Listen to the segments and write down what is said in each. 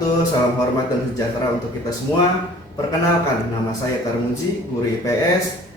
wabarakatuh. Salam hormat dan sejahtera untuk kita semua. Perkenalkan, nama saya Karmuji, guru IPS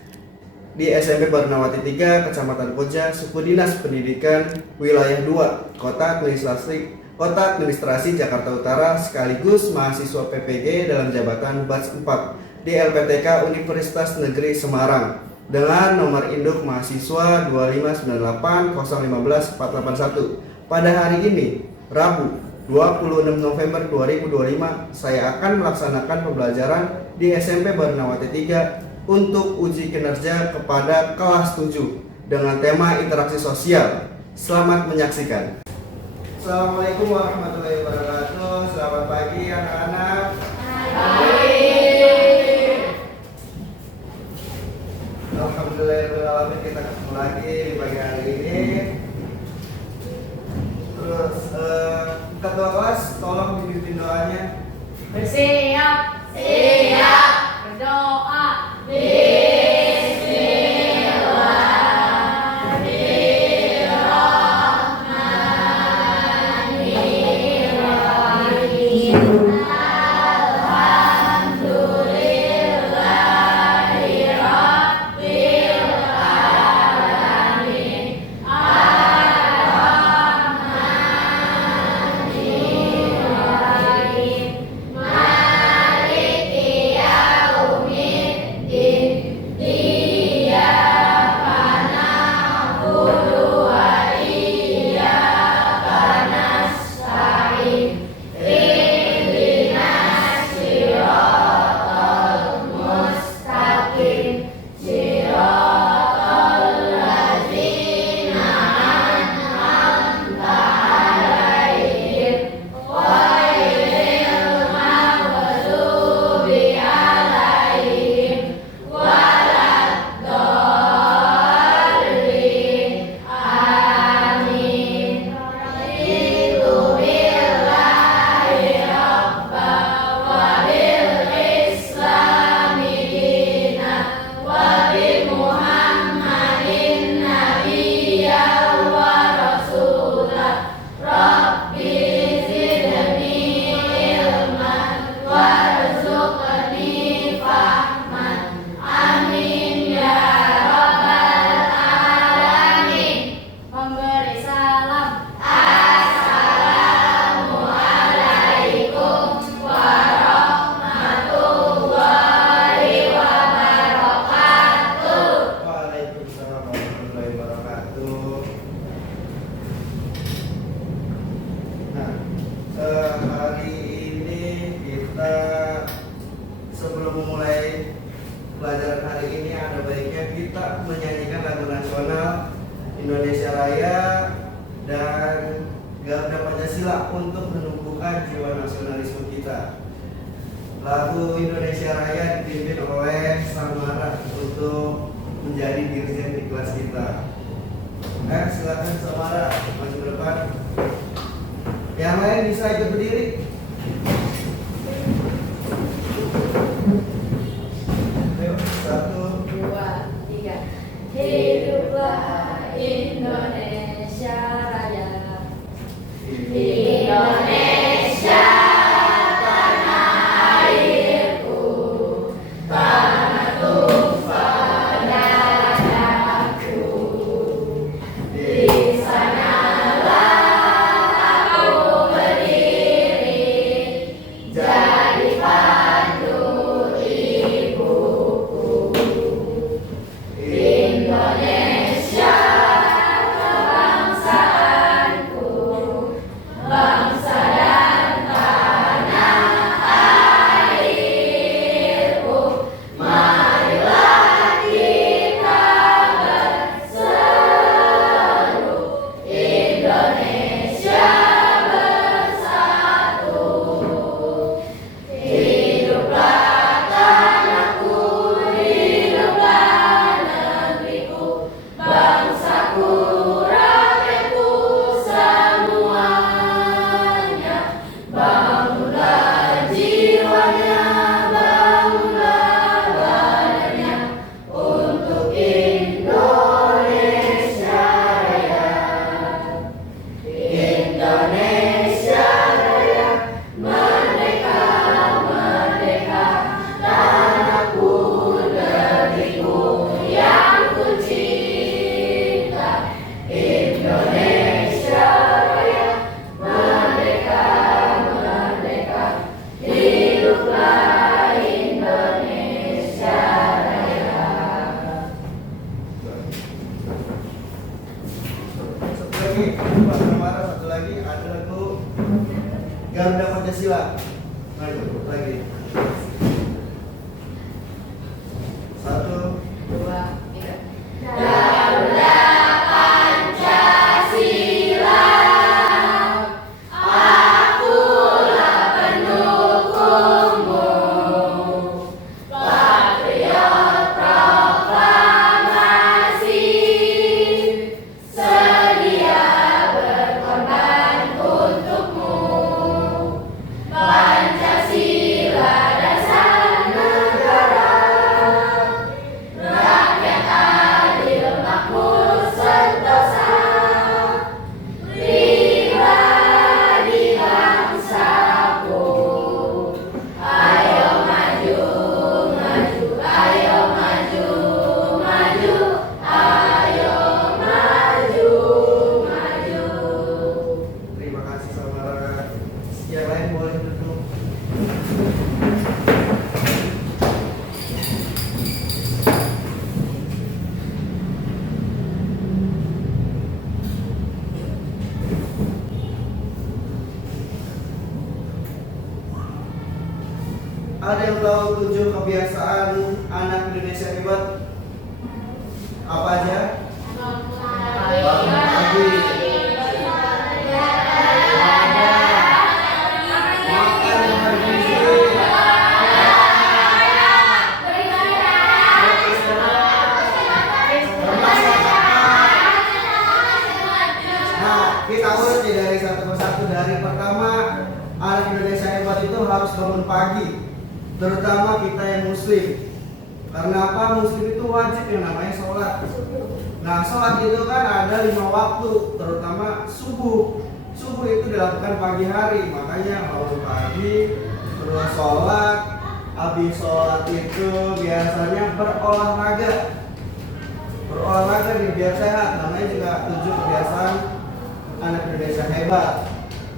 di SMP Barnawati 3, Kecamatan Koja, Suku Dinas Pendidikan Wilayah 2, Kota Administrasi Jakarta Utara, sekaligus mahasiswa PPG dalam jabatan batch 4 di LPTK Universitas Negeri Semarang dengan nomor induk mahasiswa 2598015 481. Pada hari ini, Rabu 26 November 2025, saya akan melaksanakan pembelajaran di SMP Barnawati 3 untuk uji kinerja kepada kelas 7 dengan tema interaksi sosial. Selamat menyaksikan. Assalamualaikum warahmatullahi wabarakatuh. Selamat pagi anak-anak. Alhamdulillahirrahmanirrahim, kita ketemu lagi di pagi hari ini. Terus ketua kelas tolong dipimpin doanya. Bersiap, siap, berdoa. Hari ini kita sebelum memulai pelajaran hari ini ada baiknya kita menyanyikan lagu nasional Indonesia Raya dan Garuda Pancasila untuk menumbuhkan jiwa nasionalisme kita. Lagu Indonesia Raya dipimpin oleh Samara untuk menjadi dirjen di kelas kita. Silakan Samara maju ke depan. Yang lain bisa ikut berdiri. Ayo, 1, 2, 3. Hiduplah Indonesia Raya. Indonesia tanah airku, tanah tumpah darahku. Di sanalah aku berdiri, jadi pandu ibuku. Indonesia kebangsaan lagi, Pak Ramara, satu lagi ada lagu Garuda Pancasila. Nah, itu lagi. 1, 2, 3. Garuda Pancasila, akulah pendukungmu, patriot proklamasi, sedia berkorban untukmu. Pancasila dasar negara, rakyat adil makmur sentosa, pribadi bangsaku. Ayo maju, maju, ayo maju, maju, ayo maju, maju. terima kasih saudara. Yang lain boleh duduk. Ada yang tahu 7 kebiasaan anak Indonesia hebat? Apa aja? Bangun pagi, makan yang bergizi, nah, kita urut nih dari satu persatu. Dari pertama, anak Indonesia hebat itu harus bangun pagi, terutama kita yang muslim. Karena apa? Muslim itu wajib yang namanya sholat. Nah, sholat itu kan ada 5 waktu, terutama subuh. Subuh itu dilakukan pagi hari, makanya bangun pagi, terus sholat. Habis sholat itu biasanya berolahraga. Berolahraga nih biar sehat, namanya juga 7 kebiasaan anak Indonesia hebat.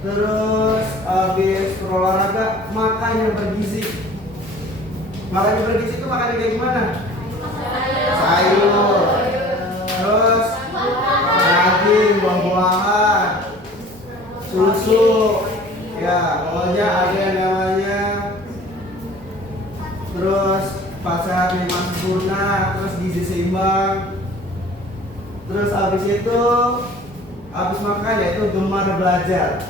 Terus habis berolahraga, makan yang bergizi. Makan yang bergizi itu makan kayak gimana? Sayur, terus daging, buah-buahan, susu, ya pokoknya ada yang namanya. Terus pasangan memang sempurna, terus gizi seimbang. Terus habis itu, habis makan yaitu gemar belajar.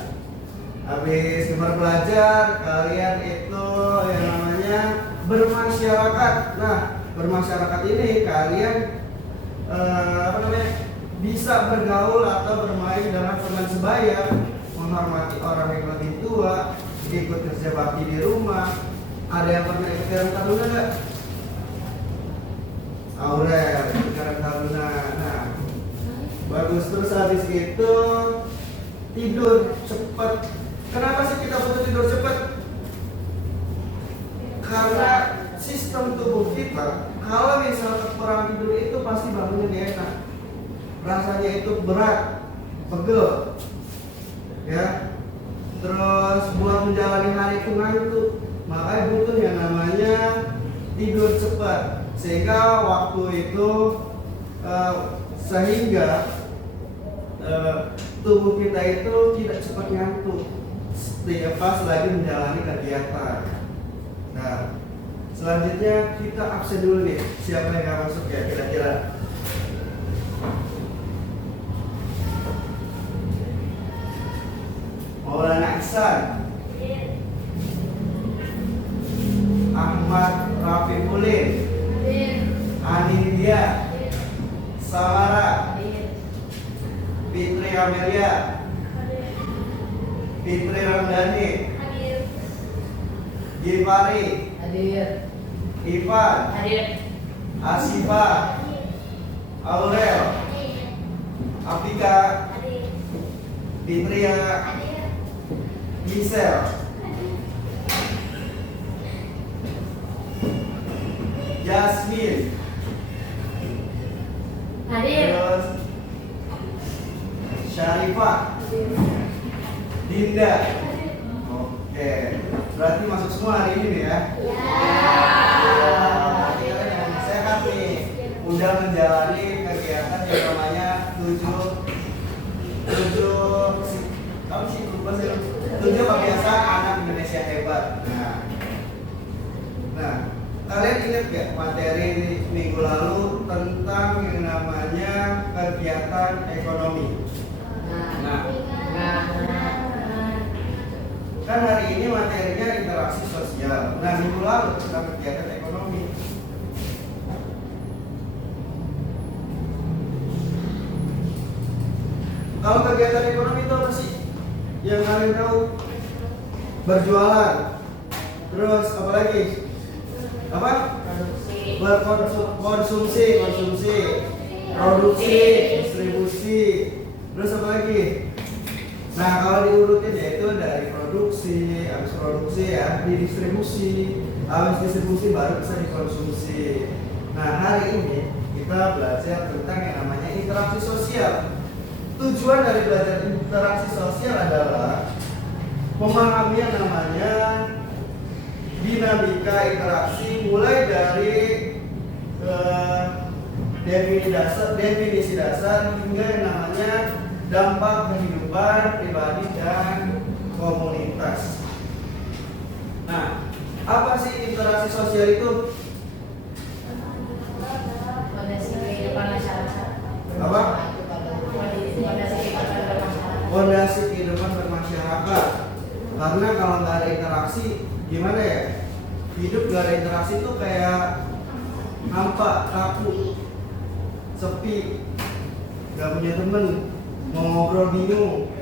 Habis gemar belajar, kalian itu yang namanya bermasyarakat. Nah, bermasyarakat ini kalian bisa bergaul atau bermain dalam teman sebaya, menghormati orang yang lebih tua, ikut kerja bakti di rumah. Ada yang pernah ikut Karang Taruna nggak? Aurel, ikut Karang Taruna. Nah, bagus. Terus habis itu tidur cepat. Kenapa sih kita butuh tidur cepat? Karena sistem tubuh kita, kalau misalnya kurang tidur itu pasti bangunnya gak enak, rasanya itu berat, pegel, ya. Terus buat menjalani hari itu ngantuk, makanya butuh yang namanya tidur cepat, sehingga waktu itu sehingga tubuh kita itu tidak cepat ngantuk pas lagi menjalani kegiatan. Nah, selanjutnya kita absen dulu nih. Siapa yang gak masuk ya kira-kira? Maulana Ihsan, Ahmad Rafi Ulin, Anidia, Samara, Fitri Amelia, Fitri Ramdhani, Gifari, Ivan, Asifa, Aurel, Afika, Fitria, Gisel, Jasmine, terus Syarifah, Dinda. Oke, berarti masuk semua hari ini nih ya? Berarti kalian yang sehat nih, udah menjalani kegiatan yang namanya 7 tujuh kebiasaan anak Indonesia hebat. Nah, kalian ingat gak materi minggu lalu tentang yang namanya kegiatan ekonomi? Nah, kan hari ini materinya interaksi sosial. Nah, minggu lalu tentang kegiatan ekonomi. Kalau kegiatan ekonomi itu apa sih? Yang kalian tahu? Berjualan. Terus apa lagi? Apa? Berkonsumsi, produksi, distribusi. Terus apa lagi? Nah, kalau diurutin yaitu dari produksi, habis produksi ya didistribusi, habis distribusi baru bisa dikonsumsi. Nah, hari ini kita belajar tentang yang namanya interaksi sosial. Tujuan dari belajar interaksi sosial adalah memahami yang namanya dinamika interaksi mulai dari definisi dasar hingga yang namanya dampak kehidupan pribadi dan komunitas. Nah, apa sih interaksi sosial itu? Apa? Fondasi kehidupan bermasyarakat. Karena kalau nggak ada interaksi, gimana ya? Hidup nggak ada interaksi itu kayak hampa, kaku, sepi, nggak punya temen, mau ngobrol bingung.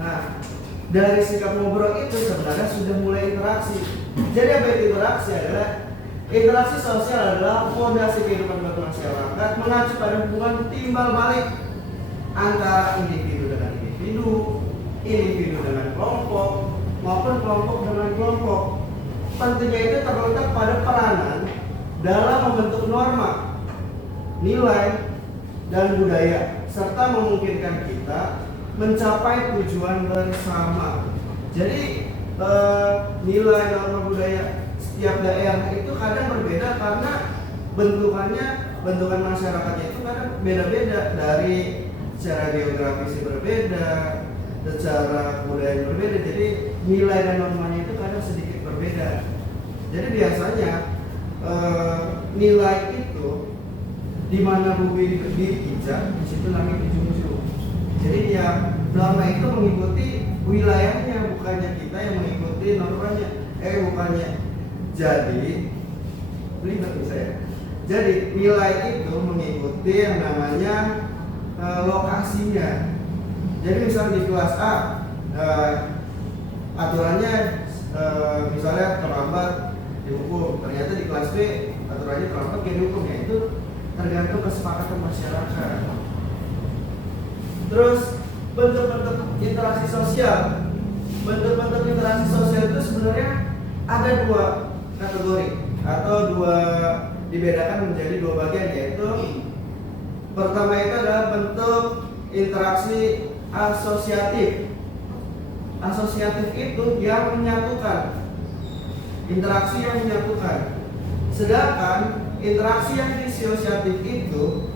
Nah, dari sikap ngobrol itu sebenarnya sudah mulai interaksi. Jadi apa itu interaksi adalah interaksi sosial adalah fondasi kehidupan bermasyarakat mengacu pada hubungan timbal balik antara individu dengan individu dengan kelompok, maupun kelompok dengan kelompok. Pentingnya itu terletak pada peranan dalam membentuk norma, nilai, dan budaya, serta memungkinkan kita mencapai tujuan bersama. Jadi nilai, norma, budaya setiap daerah itu kadang berbeda karena bentukan masyarakatnya itu kadang beda-beda, dari secara geografis berbeda, secara budaya berbeda. Jadi nilai dan normanya itu kadang sedikit berbeda. Jadi biasanya nilai itu di mana bumi dipijak, di situ langit dijunjung. Jadi ya norma itu mengikuti wilayahnya, bukannya kita yang mengikuti normanya. Bukannya. Jadi ribet nih saya. Jadi nilai itu mengikuti yang namanya lokasinya. Jadi misalnya di kelas A aturannya misalnya terlambat dihukum, ternyata di kelas B aturannya terlambat kayak dihukum, ya itu tergantung kesepakatan masyarakat. Terus bentuk-bentuk interaksi sosial. Bentuk-bentuk interaksi sosial itu sebenarnya ada dua kategori atau dibedakan menjadi dua bagian, yaitu pertama itu adalah bentuk interaksi asosiatif. Asosiatif itu yang menyatukan, interaksi yang menyatukan. Sedangkan interaksi yang disosiatif itu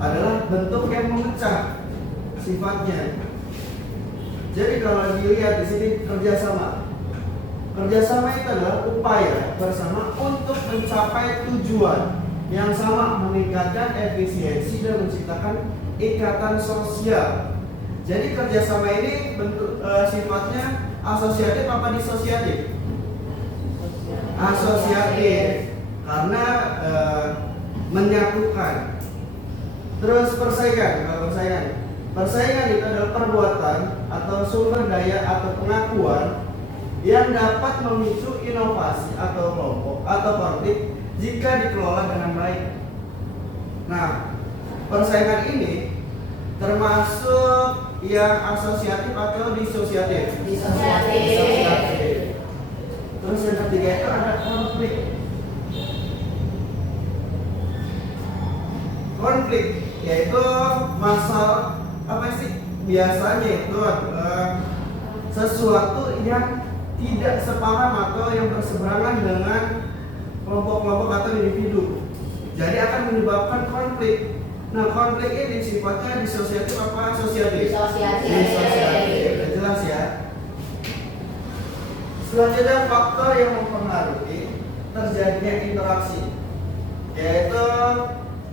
adalah bentuk yang memecah sifatnya. Jadi kalau dilihat di sini kerjasama. Kerjasama itu adalah upaya bersama untuk mencapai tujuan yang sama, meningkatkan efisiensi dan menciptakan ikatan sosial. Jadi kerjasama ini bentuk sifatnya asosiatif apa disosiatif? Asosiatif, karena menyatukan. Terus persaingan. Kalau persaingan itu adalah perbuatan atau sumber daya atau pengakuan yang dapat memicu inovasi atau kelompok atau konflik jika dikelola dengan baik. Nah, persaingan ini termasuk yang asosiatif atau disosiatif? Disosiatif. Terus yang ketiga itu ada konflik. Konflik yaitu masalah apa sih? Biasanya itu adalah sesuatu yang tidak sepaham atau yang berseberangan dengan kelompok-kelompok atau individu. Jadi akan menyebabkan konflik. Nah, konflik ini sifatnya disosiatif apa sosiatif? Disosiatif. Disosiatif. Udah jelas ya. Selanjutnya faktor yang mempengaruhi terjadinya interaksi, yaitu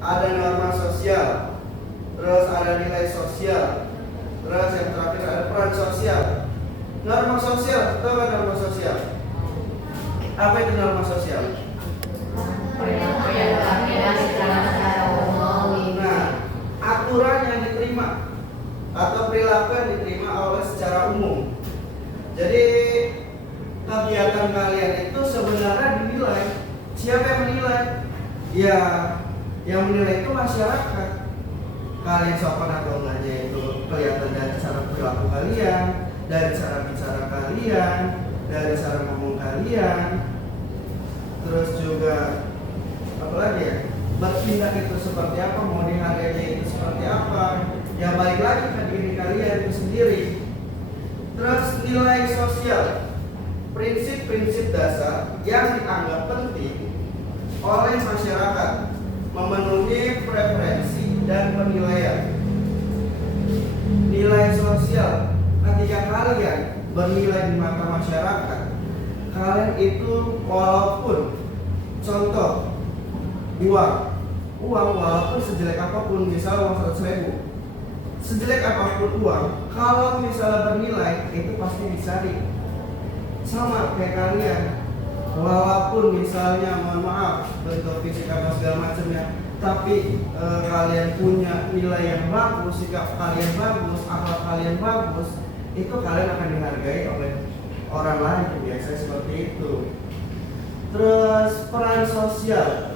ada norma sosial, terus ada nilai sosial, terus yang terakhir ada peran sosial. Norma sosial, tahu kan norma sosial? Apa itu norma sosial? Nah, aturan yang diterima atau perilaku yang diterima oleh secara umum. Jadi kegiatan kalian itu sebenarnya dinilai. Siapa yang menilai? Ya, yang menilai itu masyarakat. Kalian sopan atau enggaknya itu kelihatan dari cara perilaku kalian, dari cara bicara kalian, dari cara ngomong kalian. Terus juga apa lagi ya? Bertindak itu seperti apa, mau dihargainya itu seperti apa? Ya balik lagi ke diri kalian itu sendiri. Terus nilai sosial, prinsip-prinsip dasar yang dianggap penting oleh masyarakat, memenuhi preferensi dan penilaian. Nilai sosial, ketika kalian bernilai di mata masyarakat, kalian itu walaupun contoh uang walaupun sejelek apapun, misalnya uang 100.000, sejelek apapun uang, kalau misalnya bernilai itu pasti dicari. Sama kayak kalian, walaupun misalnya mohon maaf bentuk fisik apa segala macamnya, tapi kalian punya nilai yang bagus, sikap kalian bagus, akhlak kalian bagus, itu kalian akan dihargai oleh orang lain. Biasanya seperti itu. Terus peran sosial,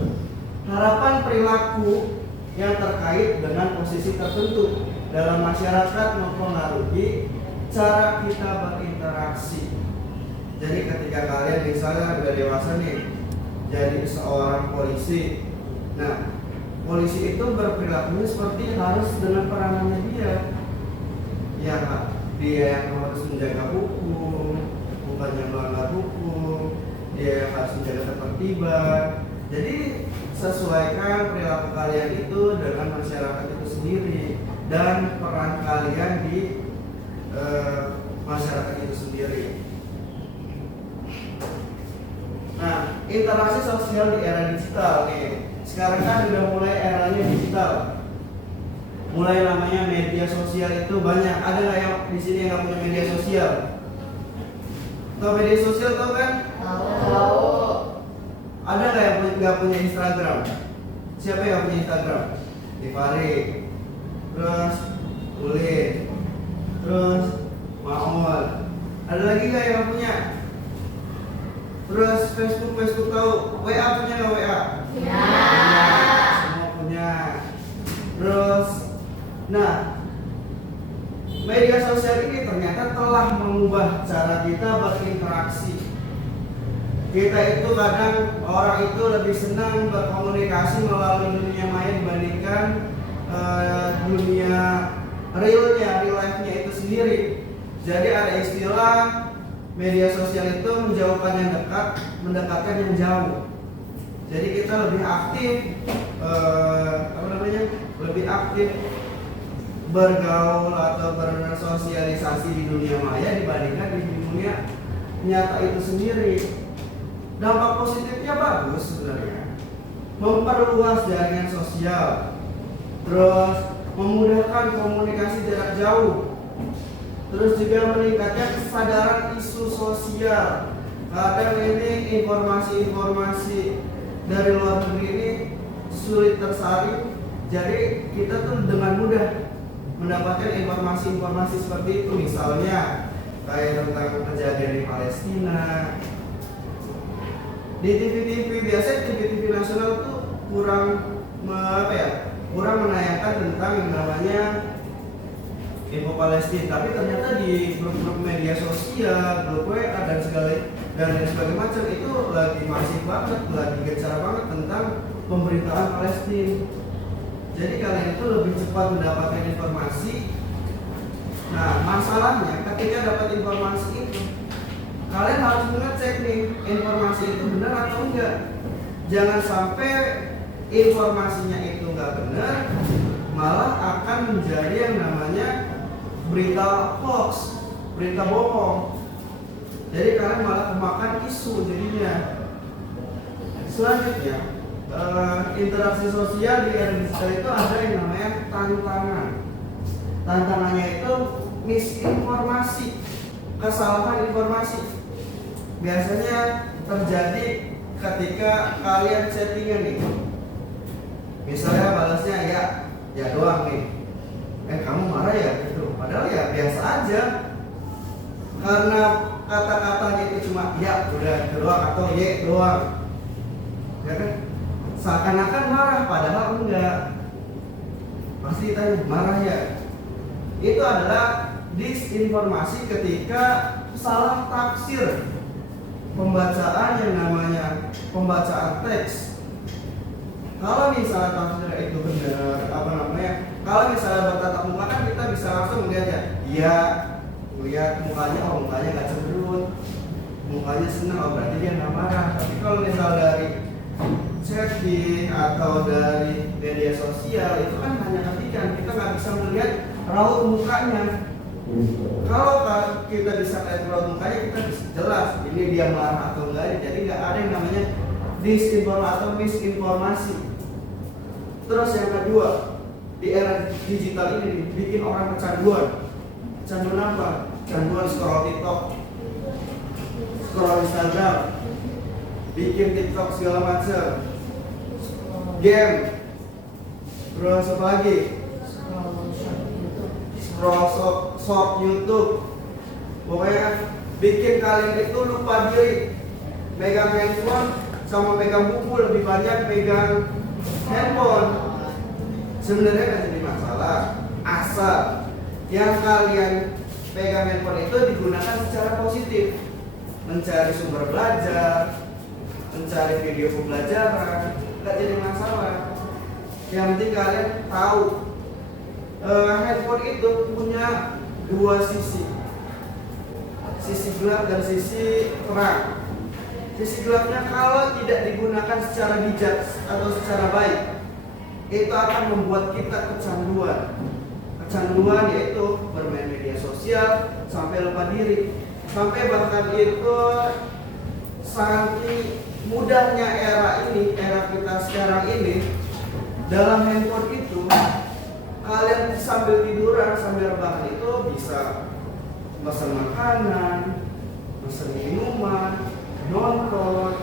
harapan perilaku yang terkait dengan posisi tertentu dalam masyarakat mempengaruhi cara kita berinteraksi. Jadi ketika kalian misalnya udah dewasa nih, jadi seorang polisi, nah polisi itu berperilakunya seperti harus dengan peranannya dia. Ya, dia yang harus menjaga hukum, bukan yang melanggar hukum. Dia yang harus menjaga ketertiban. Jadi sesuaikan perilaku kalian itu dengan masyarakat itu sendiri dan peran kalian di masyarakat itu sendiri. Nah, interaksi sosial di era digital nih. Sekarang kan udah mulai eranya digital. Mulai namanya media sosial itu banyak. Ada nggak yang di sini yang nggak punya media sosial? Tahu media sosial tahu kan? Tahu. Ada nggak yang nggak punya Instagram? Siapa yang punya Instagram? Tiffany, terus Ulin, terus Maul. Ada lagi nggak yang punya? Terus Facebook tahu? WA punya nggak WA? Ya. Semua punya. Terus, nah media sosial ini ternyata telah mengubah cara kita berinteraksi. Kita itu kadang orang itu lebih senang berkomunikasi melalui dunia maya dibandingkan dunia real life-nya itu sendiri. Jadi ada istilah media sosial itu menjauhkan yang dekat, mendekatkan yang jauh. Jadi kita lebih aktif, lebih aktif bergaul atau bersosialisasi di dunia maya dibandingkan di dunia nyata itu sendiri. Dampak positifnya bagus sebenarnya, memperluas jaringan sosial, terus memudahkan komunikasi jarak jauh, terus juga meningkatkan kesadaran isu sosial. Kadang ini informasi-informasi dari luar negeri ini sulit tersaring, jadi kita tuh dengan mudah mendapatkan informasi-informasi seperti itu. Misalnya kayak tentang kejadian di Palestina. Di TV-TV biasanya TV-TV nasional tuh kurang menayangkan tentang yang namanya info Palestina. Tapi ternyata di grup-grup media sosial, grup WA dan sebagainya macam itu lagi masif banget, lagi gencar banget tentang pemberitaan Palestina. Jadi kalian itu lebih cepat mendapatkan informasi. Nah, masalahnya ketika dapat informasi itu, kalian harus mengecek nih informasi itu benar atau enggak. Jangan sampai informasinya itu enggak benar, malah akan menjadi yang namanya berita hoax, berita bohong. Jadi kalian malah kemakan isu jadinya. Selanjutnya, interaksi sosial di era digital itu ada yang namanya tantangan. Tantangannya itu misinformasi, kesalahan informasi. Biasanya terjadi ketika kalian chattingan nih. Misalnya balasnya ya doang nih. Kamu marah ya gitu. Padahal ya biasa aja. Karena kata-katanya itu cuma ya udah gitu doang atau ye doang. Ya kan? Seakan-akan marah padahal enggak. Pasti ditanya marah ya. Itu adalah disinformasi ketika salah tafsir pembacaan yang namanya pembacaan teks. Kalau misalnya tafsir itu benar, kalau misalnya bertatap muka kan kita bisa langsung melihat ya, iya, lihat mukanya, oh mukanya nggak cemberut, mukanya senang, oh berarti dia nggak marah. Tapi kalau misal dari chatting atau dari media sosial itu kan hanya ketikan, kita nggak bisa melihat raut mukanya. Kalau kita bisa lihat raut mukanya, kita bisa jelas ini dia marah atau enggak. Jadi nggak ada yang namanya disinformasi atau misinformasi. Terus yang kedua, di era digital ini bikin orang kecanduan. Kecanduan apa? Kecanduan scroll TikTok, scroll Instagram, bikin TikTok segala macam, game, terus apa lagi? Scroll short YouTube. Pokoknya bikin kalian itu lupa diri. Megang handphone sama pegang buku lebih banyak pegang handphone. Sebenarnya nggak jadi masalah asal yang kalian pegang handphone itu digunakan secara positif, mencari sumber belajar, mencari video pembelajaran, nggak jadi masalah. Yang penting kalian tahu handphone itu punya dua sisi gelap dan sisi terang. Sisi gelapnya kalau tidak digunakan secara bijak atau secara baik, itu akan membuat kita kecanduan. Kecanduan yaitu bermain media sosial sampai lupa diri, sampai bahkan itu saking mudahnya era kita sekarang ini, dalam handphone itu kalian sambil tiduran, sambil rebahan itu bisa pesan makanan, pesan minuman, nonton,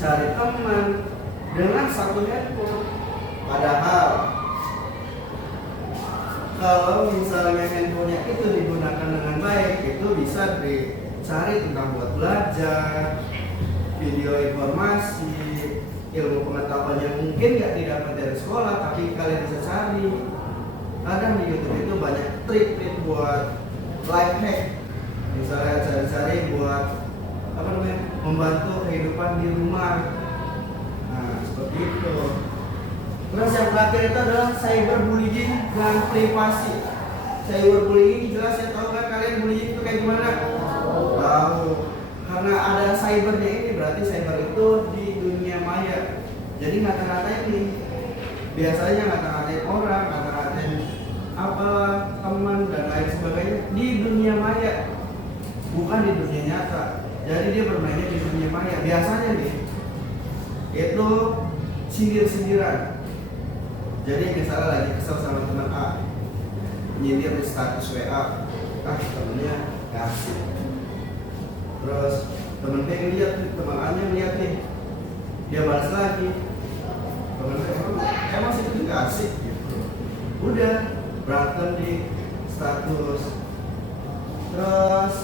cari teman dengan satu handphone. Padahal kalau misalnya handphonenya itu digunakan dengan baik, itu bisa dicari tentang buat belajar, video informasi, ilmu pengetahuan yang mungkin nggak didapat dari sekolah, tapi kalian bisa cari. Kadang di YouTube itu banyak trik-trik buat life hack, misalnya cari-cari buat membantu kehidupan di rumah. Nah seperti itu. Terus yang terakhir itu adalah cyberbullying dan privasi. Cyberbullying jelas ya, tahu kan kalian bullying itu kayak gimana? Tahu. Karena ada cybernya ini, berarti cyber itu di dunia maya. Jadi ngata-ngatain ini, biasanya ngata-ngatain orang, ngata-ngatain apa teman dan lain sebagainya di dunia maya, bukan di dunia nyata. Jadi dia bermainnya di dunia maya. Biasanya nih itu sindir-sindiran. Jadi misalnya lagi kesel sama teman A, nyindir di status WA, temennya kasih. Terus temen B ngeliat nih, teman A nya ngeliat nih, dia balas lagi. Temen B emang sih itu kasih gitu. Udah berantem di status. Terus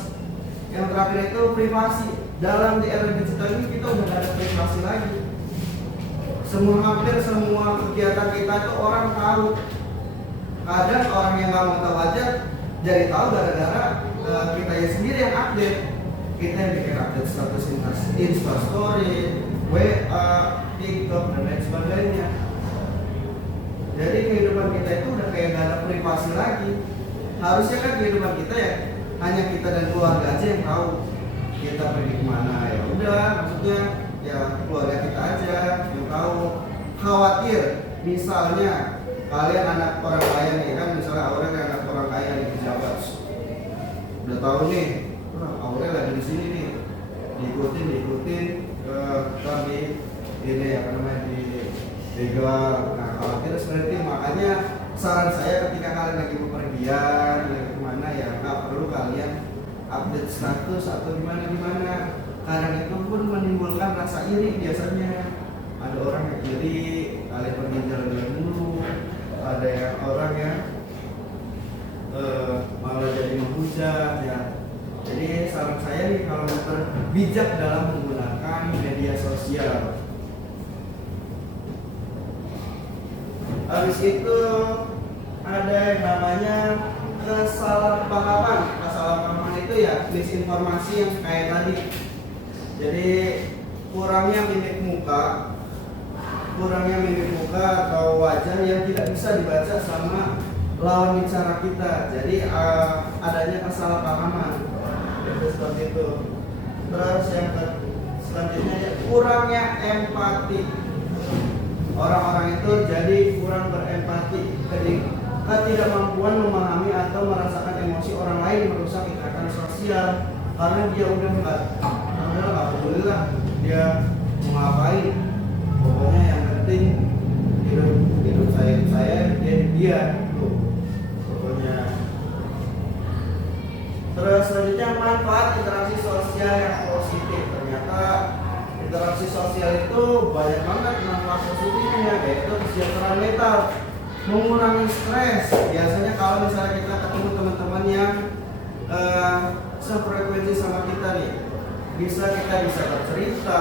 yang terakhir itu privasi. Dalam di era digital ini kita udah gak ada privasi lagi. Hampir semua kegiatan kita itu orang tahu. Kadang orang yang nggak mau tahu aja jadi tahu gara-gara kita sendiri yang update. Kita yang bikin update status Instastory, WA, TikTok dan lain sebagainya. Jadi kehidupan kita itu udah kayak gak ada privasi lagi. Harusnya kan kehidupan kita ya hanya kita dan keluarga aja yang tahu kita pergi kemana. Ya udah, maksudnya ya keluarga kita aja yang tahu. Khawatir misalnya kalian anak orang kaya nih kan, misalnya Aurel anak orang kaya nih pejabat, udah tahu nih, Aurel lagi di sini nih, diikutin di ini apa namanya di begal. Nah khawatir seperti itu, makanya saran saya ketika kalian lagi bepergian, lagi kemana ya nggak perlu kalian update status atau gimana, karena itu pun menimbulkan rasa iri biasanya. Ada orang yang iri, kalian pergi jalan-jalan dulu, ada yang orang yang malah jadi menghujat ya. Jadi saran saya nih kalau bijak dalam menggunakan media sosial. Habis itu ada yang namanya kesalahpahaman. Kesalahpahaman itu ya misinformasi yang kayak tadi. Jadi kurangnya mimik muka atau wajah yang tidak bisa dibaca sama lawan bicara kita. Jadi adanya kesalahpahaman. Itu seperti itu. Terus yang selanjutnya kurangnya empati. Orang-orang itu jadi kurang berempati, ketidakmampuan memahami atau merasakan emosi orang lain merusak ikatan sosial karena dia udah nggak peduli lah dia mau ngapain, pokoknya yang penting hidup saya dia tuh pokoknya. Terus selanjutnya manfaat interaksi sosial yang positif. Ternyata interaksi sosial itu banyak banget manfaat positifnya, yaitu kesejahteraan mental, mengurangi stres. Biasanya kalau misalnya kita ketemu teman-teman yang sefrekuensi sama kita nih, kita bisa bercerita.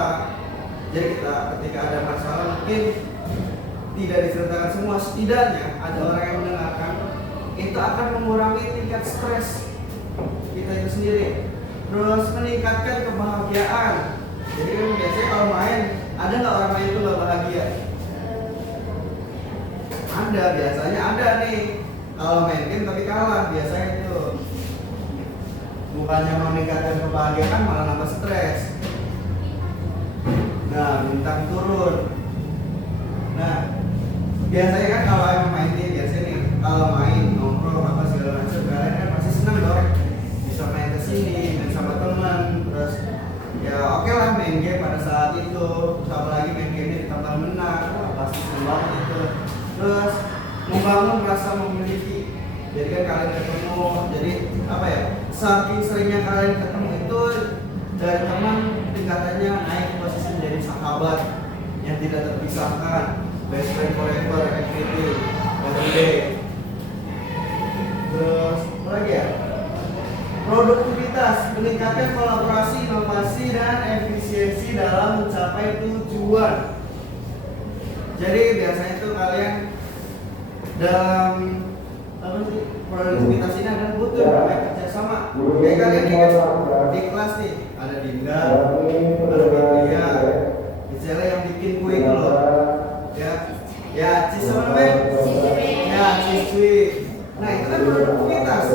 Jadi kita ketika ada masalah mungkin tidak diceritakan semua, setidaknya ada orang yang mendengarkan, itu akan mengurangi tingkat stres kita itu sendiri. Terus meningkatkan kebahagiaan. Jadi kan biasanya kalau main, ada nggak orang main itu nggak bahagia? Ada, biasanya ada nih. Kalau main game tapi kalah, biasanya itu bukannya meningkatkan kebahagiaan malah nambah stres. Nah, bintang turun. Nah, biasanya kan kalau yang main game biasanya nih, kalau main nongkrong apa segala macam, kalian kan pasti senang dong. Bisa main kesini, main sama teman, terus ya oke lah main game pada saat itu, apalagi main game di tempat menang, pasti senang banget itu. Terus membangun rasa memiliki. Jadi kan kalian ketemu, jadi apa ya? Saking seringnya kalian ketemu itu dari teman tingkatannya naik posisi menjadi sahabat yang tidak terpisahkan, best friend forever, everything, every day. Terus apa lagi ya? Produktivitas, meningkatkan kolaborasi, inovasi, dan efisiensi dalam mencapai tujuan. Jadi biasanya itu kalian dalam apa sih produktivitas ini ada butuh namanya kerjasama. Kayak kalian di kelas nih ada Dinda, ada Widya, misalnya yang bikin kue itu loh, ya Cis apa namanya? Ya Ciswi. Nah itu kan produktivitas.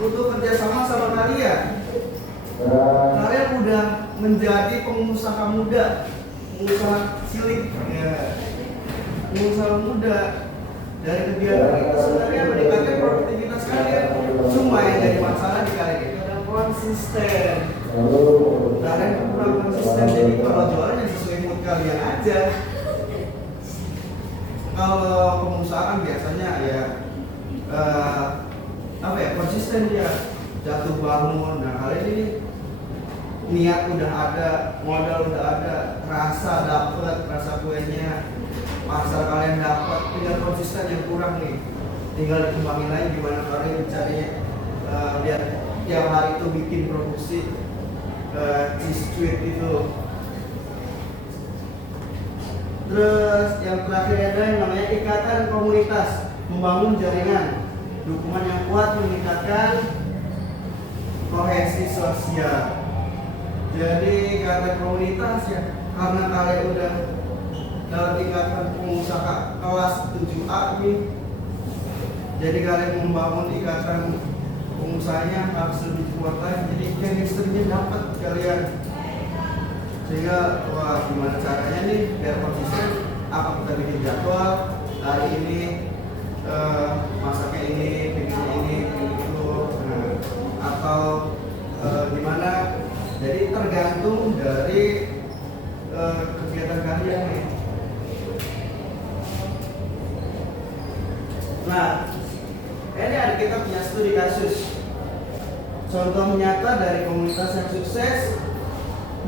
Butuh kerjasama sama kalian. Kalian udah menjadi pengusaha muda, pengusaha cilik, ya. Pengusaha muda. Dari kegiatan itu sebenarnya meningkatkan produktivitas kalian. Cuma yang jadi masalah di kalian itu adalah konsisten. Kalian kurang konsisten, jadi kalau jualannya sesuai mood kalian aja. Kalau pengusaha kan biasanya ya konsisten dia, jatuh bangun. Nah kalian ini niat udah ada, modal udah ada, rasa dapet, rasa kuenya, pasar kalian dapat, tinggal konsisten yang kurang nih. Tinggal dikembangin lagi gimana kalian carinya biar tiap hari itu bikin produksi cheese tweet itu. Terus yang terakhir ada yang namanya ikatan komunitas, membangun jaringan. Dukungan yang kuat meningkatkan kohesi sosial. Jadi kata komunitas ya, karena kalian udah dalam tingkatan pengusaha kelas 7A nih, jadi kalian membangun ikatan pengusahanya harus lebih kuat lagi. Jadi chemistry-nya dapat kalian, sehingga wah gimana caranya nih biar konsisten. Apa kita bikin jadwal, hari ini masaknya ini, bikinnya ini, bikin itu, nah, atau gimana. Jadi tergantung dari kegiatan kalian nih. Nah, ini ada kita punya studi kasus. Contoh nyata dari komunitas yang sukses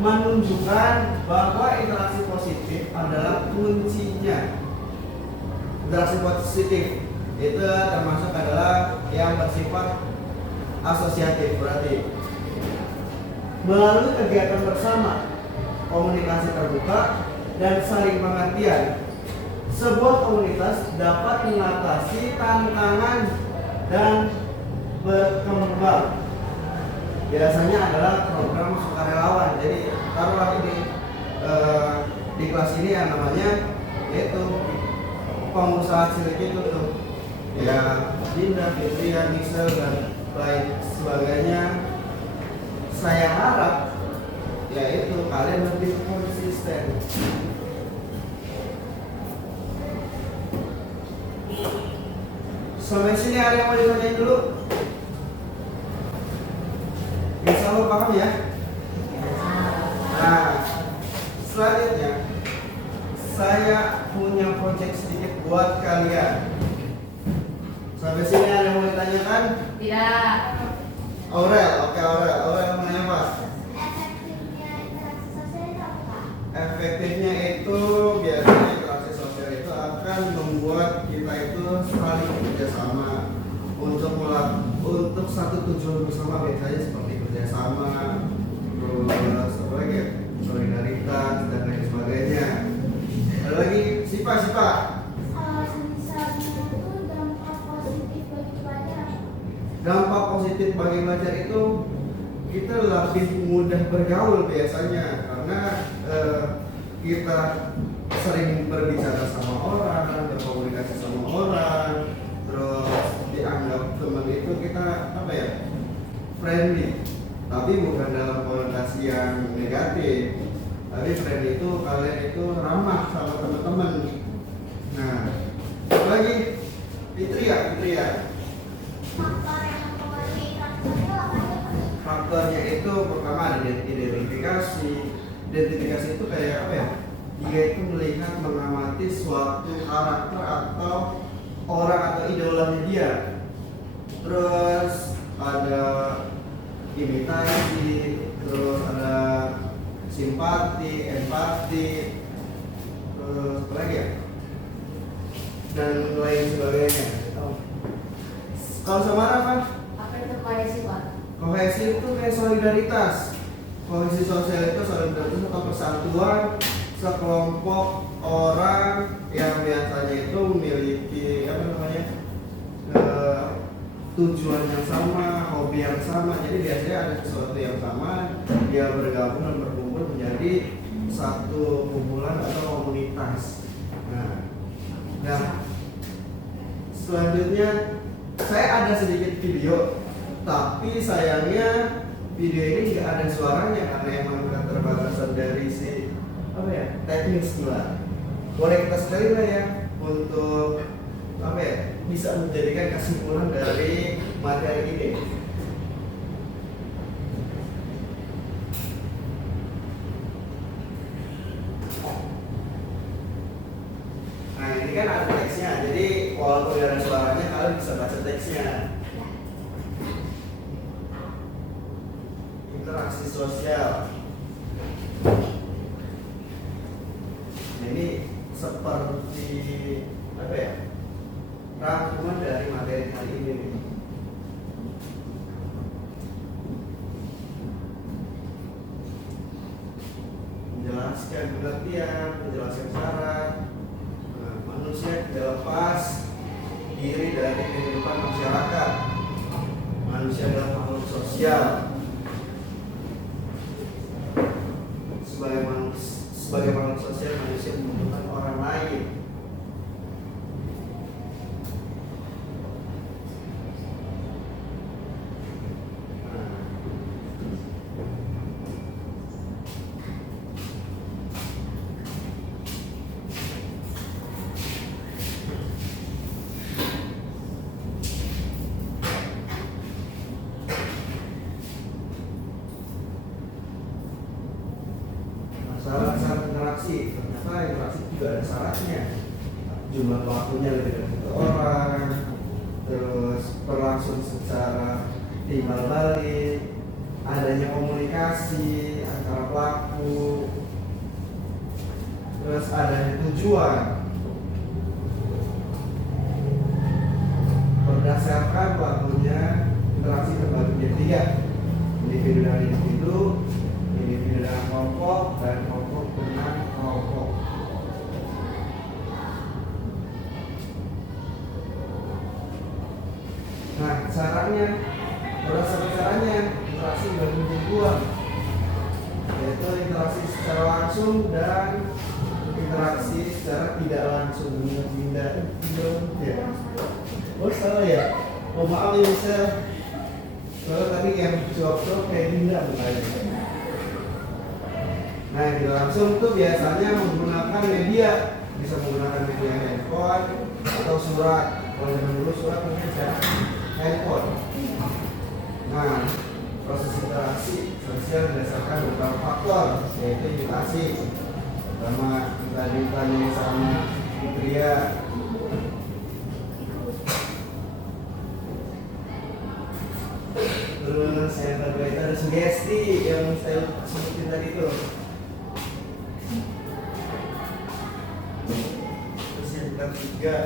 menunjukkan bahwa interaksi positif adalah kuncinya. Interaksi positif itu termasuk adalah yang bersifat asosiatif, berarti melalui kegiatan bersama, komunikasi terbuka, dan saling pengertian, sebuah komunitas dapat mengatasi tantangan dan berkembang. Biasanya adalah program sukarelawan. Jadi taruhlah ini di kelas ini yang namanya itu pengusaha cilik itu tuh, ya Dinda, Fitria, Nisel dan lain sebagainya. Saya harap yaitu kalian lebih konsisten. Sampai sini ada yang mau ditanyain dulu? Insya Allah paham ya? Nah, selanjutnya saya punya proyek sedikit buat kalian. Sampai sini ada yang mau ditanyakan? Tidak. Aurel, oke Aurel mau nanya apa? Efektifnya interaksi sosial itu apa? Efektifnya itu biasanya interaksi sosial itu akan membuat kita itu saling bekerjasama untuk satu tujuan bersama, biasanya seperti kerjasama, terus apa lagi ya? Solidaritas dan lain sebagainya. Ada lagi Sipa. Misalnya itu dampak positif bagi pelajar. Dampak positif bagi pelajar itu kita lebih mudah bergaul biasanya karena kita sering berbicara sama orang, berkomunikasi sama orang, terus dianggap teman itu kita apa ya, friendly, tapi bukan dalam konotasi yang negatif, tapi friendly itu kalian itu ramah sama teman-teman. Nah, lagi Fitria. Faktor yang mempengaruhi interaksi sosial apa aja, Pak? Faktornya itu pertama ada identifikasi. Identifikasi itu kayak apa ya? Dia itu melihat, mengamati suatu karakter atau orang atau idolanya dia. Terus ada imitasi, terus ada simpati, empati, terus apa lagi ya? Dan lain sebagainya. Kalau sama apa? Apa itu kohesi, Pak? Kohesi itu kayak solidaritas. Kohesi sosial itu solidaritas atau persatuan sekelompok orang yang biasanya itu memiliki apa namanya tujuan yang sama, hobi yang sama. Jadi biasanya ada sesuatu yang sama, dia bergabung dan berkumpul menjadi satu kumpulan atau komunitas. Nah, selanjutnya saya ada sedikit video, tapi sayangnya video ini nggak ada suaranya karena emang keterbatasan dari si apa ya, teknis lah. Boleh kita sekali lah ya untuk apa ya, bisa menjadikan kesimpulan dari materi ini. Nah ini kan ada teksnya, jadi walaupun tidak ada suaranya kalian bisa baca teksnya. Interaksi sosial. Ini seperti apa ya, rangkuman dari materi kali ini nih. Menjelaskan pengertian, menjelaskan syarat. Manusia tidak lepas diri dari kehidupan masyarakat. Manusia adalah makhluk sosial. Sebagai makhluk sosial, manusia membutuhkan orang lain. juga ada syaratnya. Jumlah pelakunya lebih dari 1 orang, terus berlangsung secara timbal balik, adanya komunikasi antara pelaku, terus adanya tujuan. Berdasarkan pelakunya interaksi terbagi menjadi 3, individu dengan individu, individu dengan kelompok, dan kelompok dengan kelompok. Nah, caranya, berdasarkan caranya interaksi dibagi menjadi 2, yaitu interaksi secara langsung dan interaksi secara tidak langsung. Tidak ya. Oh salah ya. Oh maaf ya Mister. Soalnya tadi yang jawab kayak Dinda bukannya. Nah, yang tidak langsung itu biasanya menggunakan media, bisa menggunakan media handphone atau surat. Kalau zaman dulu surat mungkin saya handphone. Nah, proses interaksi sosial berdasarkan beberapa faktor, yaitu imitasi. Pertama, kita ditanya sama pria. Terus yang kedua itu ada sugesti yang saya sebutin tadi itu. Terus yang ketiga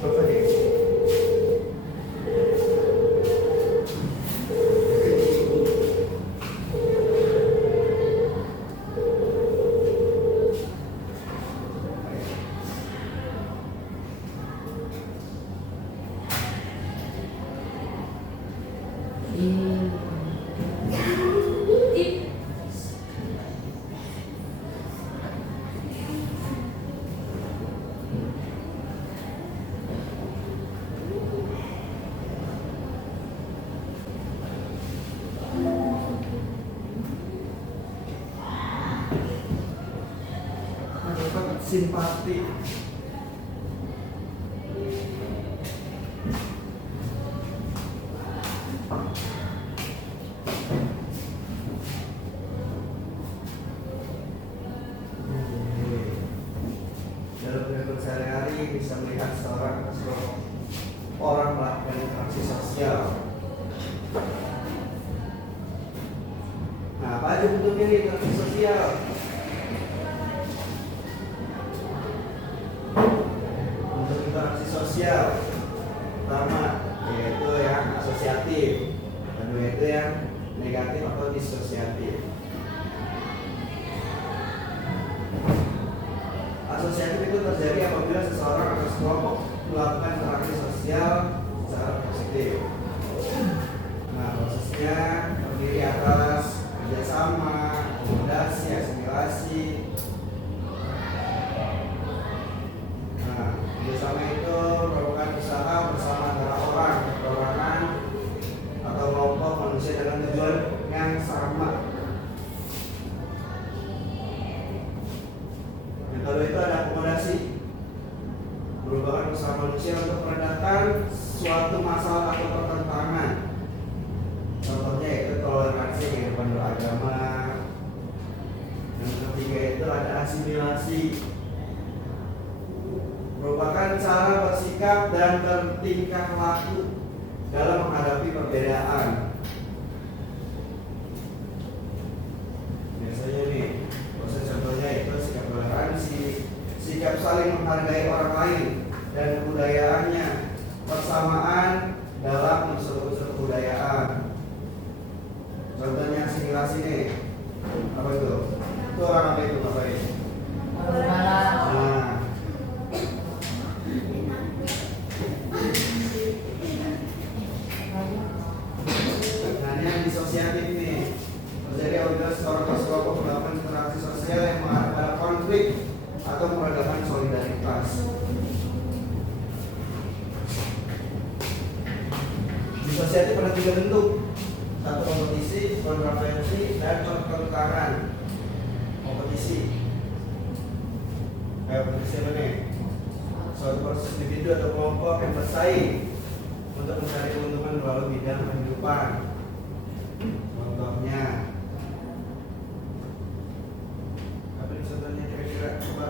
apa nih? Simpati. Dalam kehidupan sehari-hari bisa melihat seorang orang melakukan interaksi sosial. Nah, apa aja bentuknya nih interaksi sosial? Untuk interaksi sosial, pertama yaitu yang asosiatif, kedua itu yang negatif atau disosiatif. Asosiatif itu terjadi apabila seseorang atau sekelompok melakukan interaksi sosial secara positif. Nah, prosesnya terdiri atas kerjasama, akomodasi, asimilasi. Nah, kerjasama itu merupakan usaha bersama antara orang, perorangan, atau kelompok manusia dengan tujuan yang sama. Yang kedua itu ada akomodasi, merupakan usaha manusia untuk meredakan suatu masalah atau pertentangan. Contohnya yaitu toleransi kehidupan beragama. Yang ketiga itu ada asimilasi, merupakan cara bersikap dan bertingkah laku dalam menghadapi perbedaan. Biasanya nih, proses contohnya itu sikap toleransi, sikap saling menghargai orang lain dan kebudayaannya, persamaan dalam unsur-unsur kebudayaan. Contohnya asimilasi nih, apa itu? Itu orang apa itu Bapak ini? Nah, ini yang disosiatif nih, terjadi apabila seorang atau sekelompok melakukan interaksi sosial yang mengarah pada konflik atau meredakan solidaritas. Disosiatif ada 3 bentuk: satu kompetisi, kontravensi, dan pertengkaran. Kompetisi kayak kompetisi apa nih? Suatu proses individu atau kelompok yang bersaing untuk mencari keuntungan melalui bidang kehidupan. Contohnya apa nih contohnya kira-kira? Coba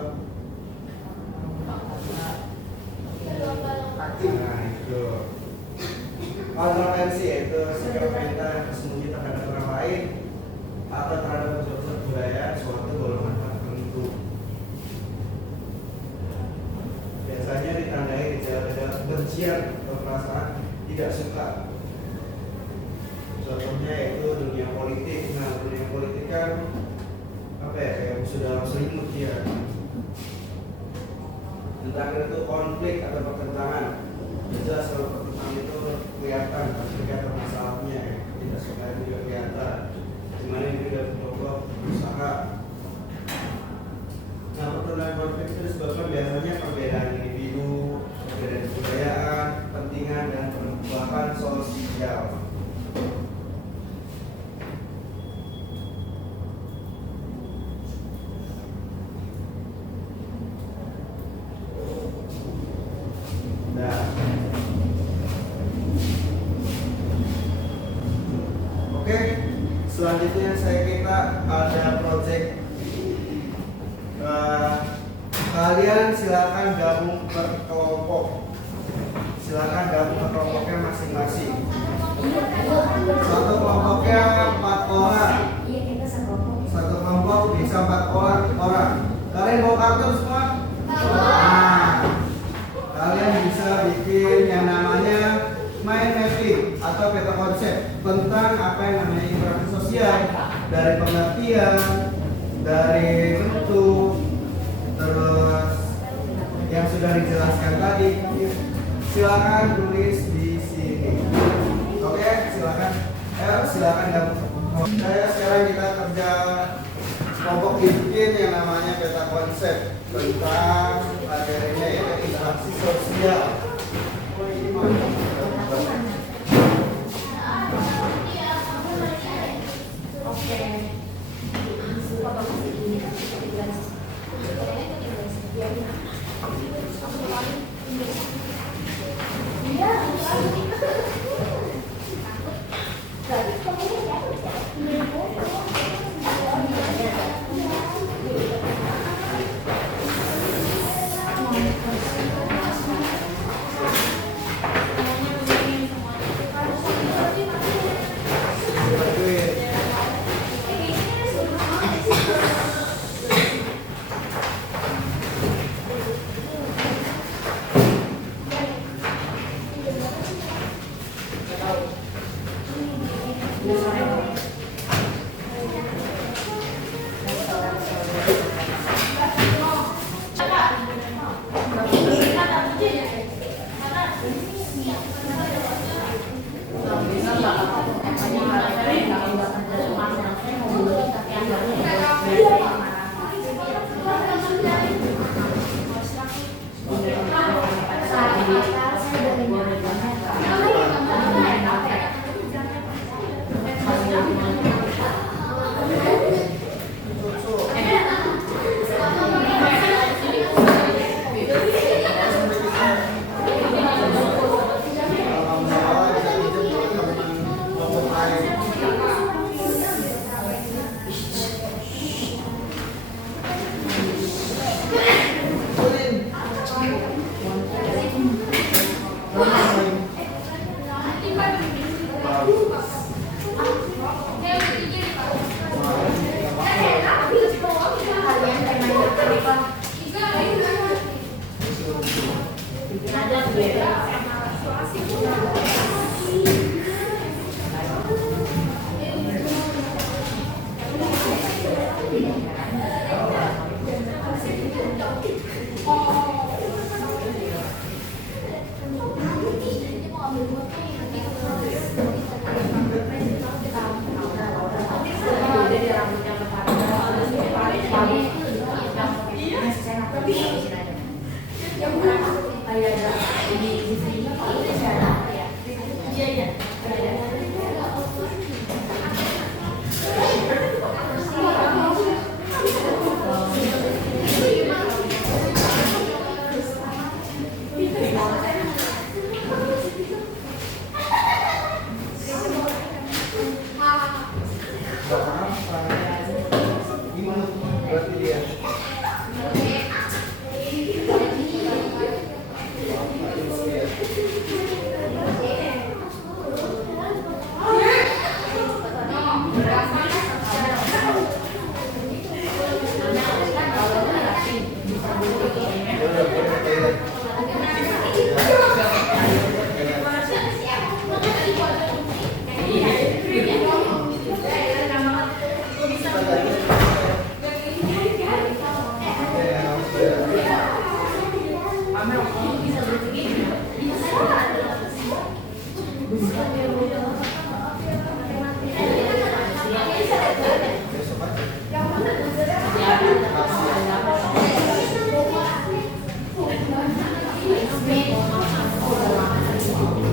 kontroversi, yaitu sikap mental yang tersembunyi terhadap orang lain atau terhadap unsur-unsur budaya suatu golongan tertentu. Biasanya ditandai gejala-gejala kebencian atau perasaan tidak suka. Contohnya yaitu dunia politik. Nah, dunia politik kan apa ya, kayak sudah selimut ya. Yang terakhir itu konflik atau pertentangan. Jelas kalau pertentangan itu kelihatan, pasti kelihatan masalahnya ya. Tidak suka itu juga kelihatan. Dimana ini tidak mencoba berusaha. Nah, pertentangan konflik itu disebabkan biasanya perbedaan individu, perbedaan kebudayaan, kepentingan dan perubahan sosial. Oke, selanjutnya kita ada project. Kalian silakan gabung per kelompok. Silakan gabung ke kelompoknya masing-masing. Satu kelompoknya 4 orang. Satu kelompok bisa 4 orang. Kalian bawa kartu semua? Nah, kalian bisa bikin yang namanya mind mapping atau peta konsep tentang apa yang namanya interaksi sosial, dari pengertian, dari bentuk, terus yang sudah dijelaskan tadi. Silakan tulis di sini. Oke, silakan. Silakan gabung. Saya sekarang kita kerja kelompok bikin yang namanya peta konsep tentang materinya, yaitu interaksi sosial.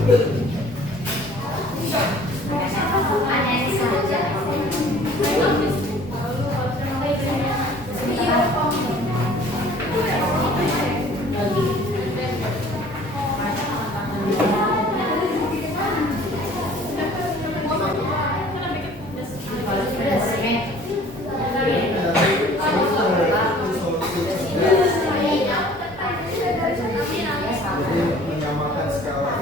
Jadi menyamakan skala.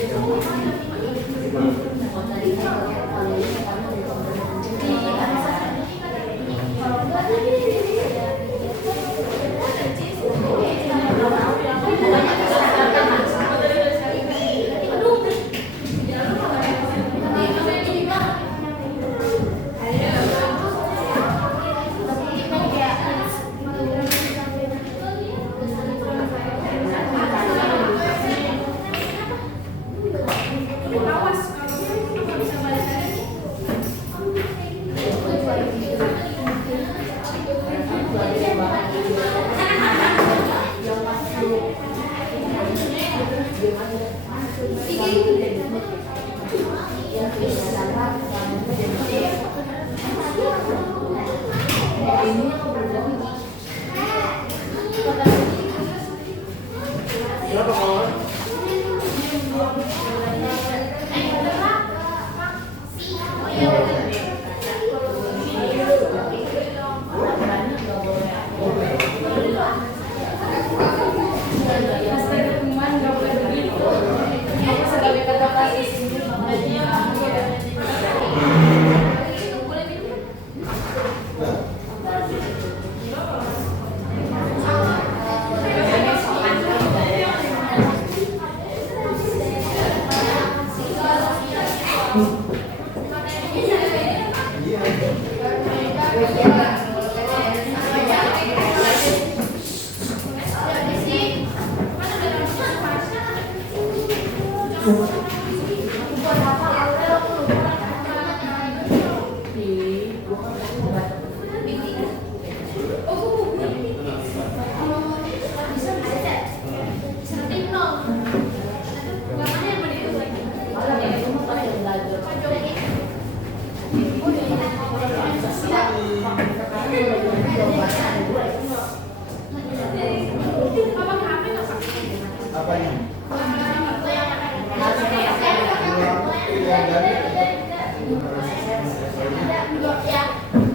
Yang Apanya?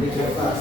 Di kertas.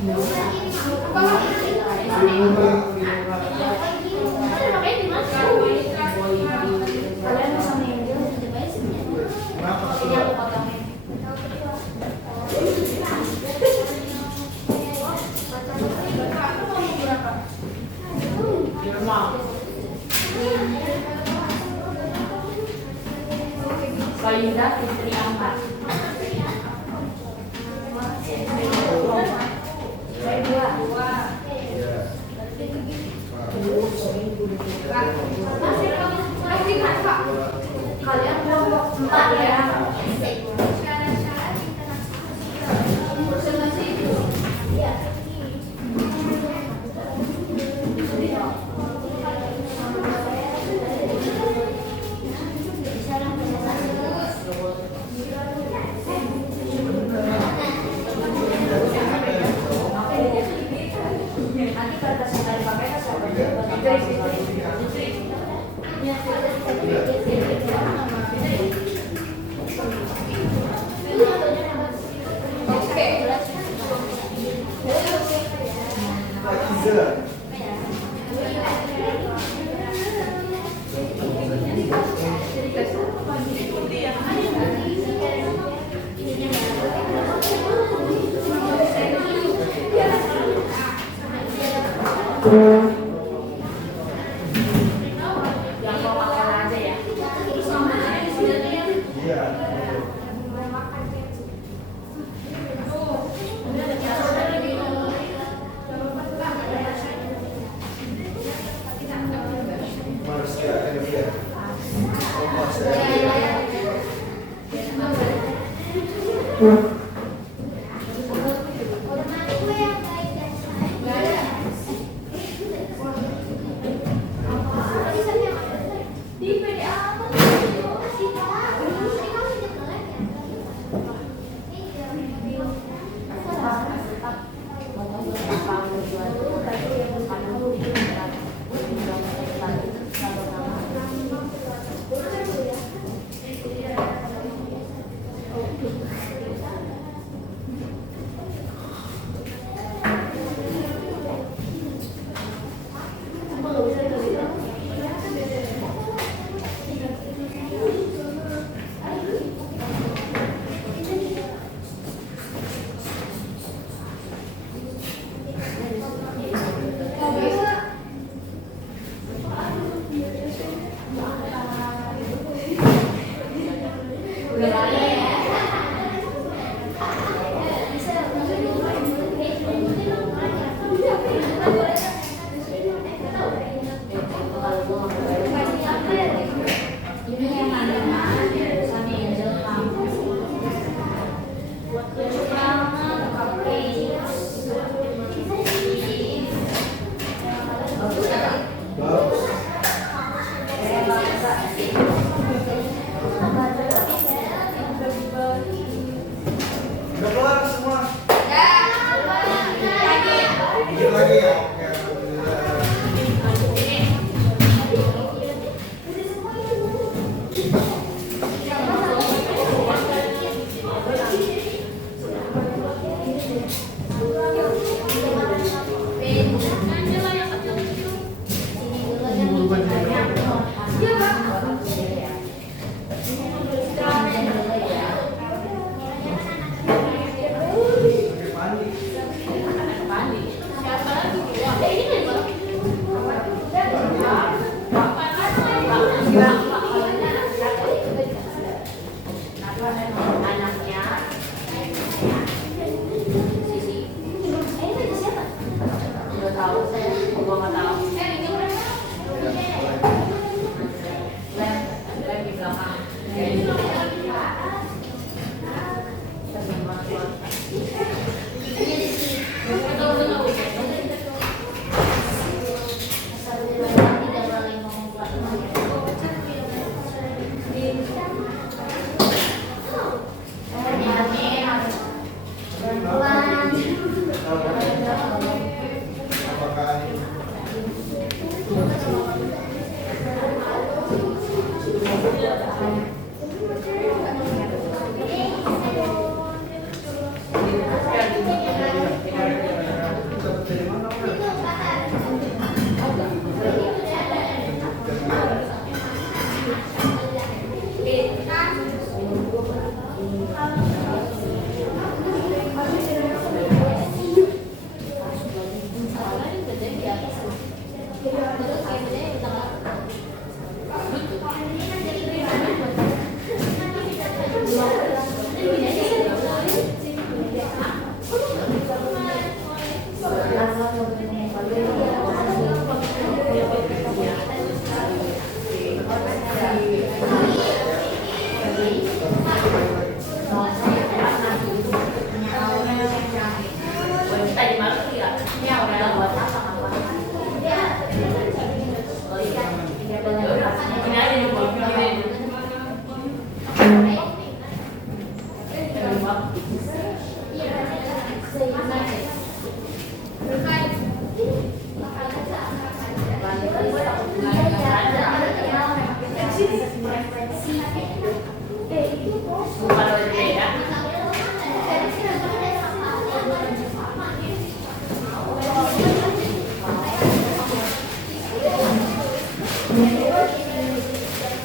Kalian bisa main game ini aku potongin. Faiza Fitri Ahmad. Saya dua. Kalian kelompok 4 ya. Nanti kertas yang tadi pakai kan siapa? Tiga. Yang mau makan aja ya. Iya. Marsha Elvia. Marsha Elvia.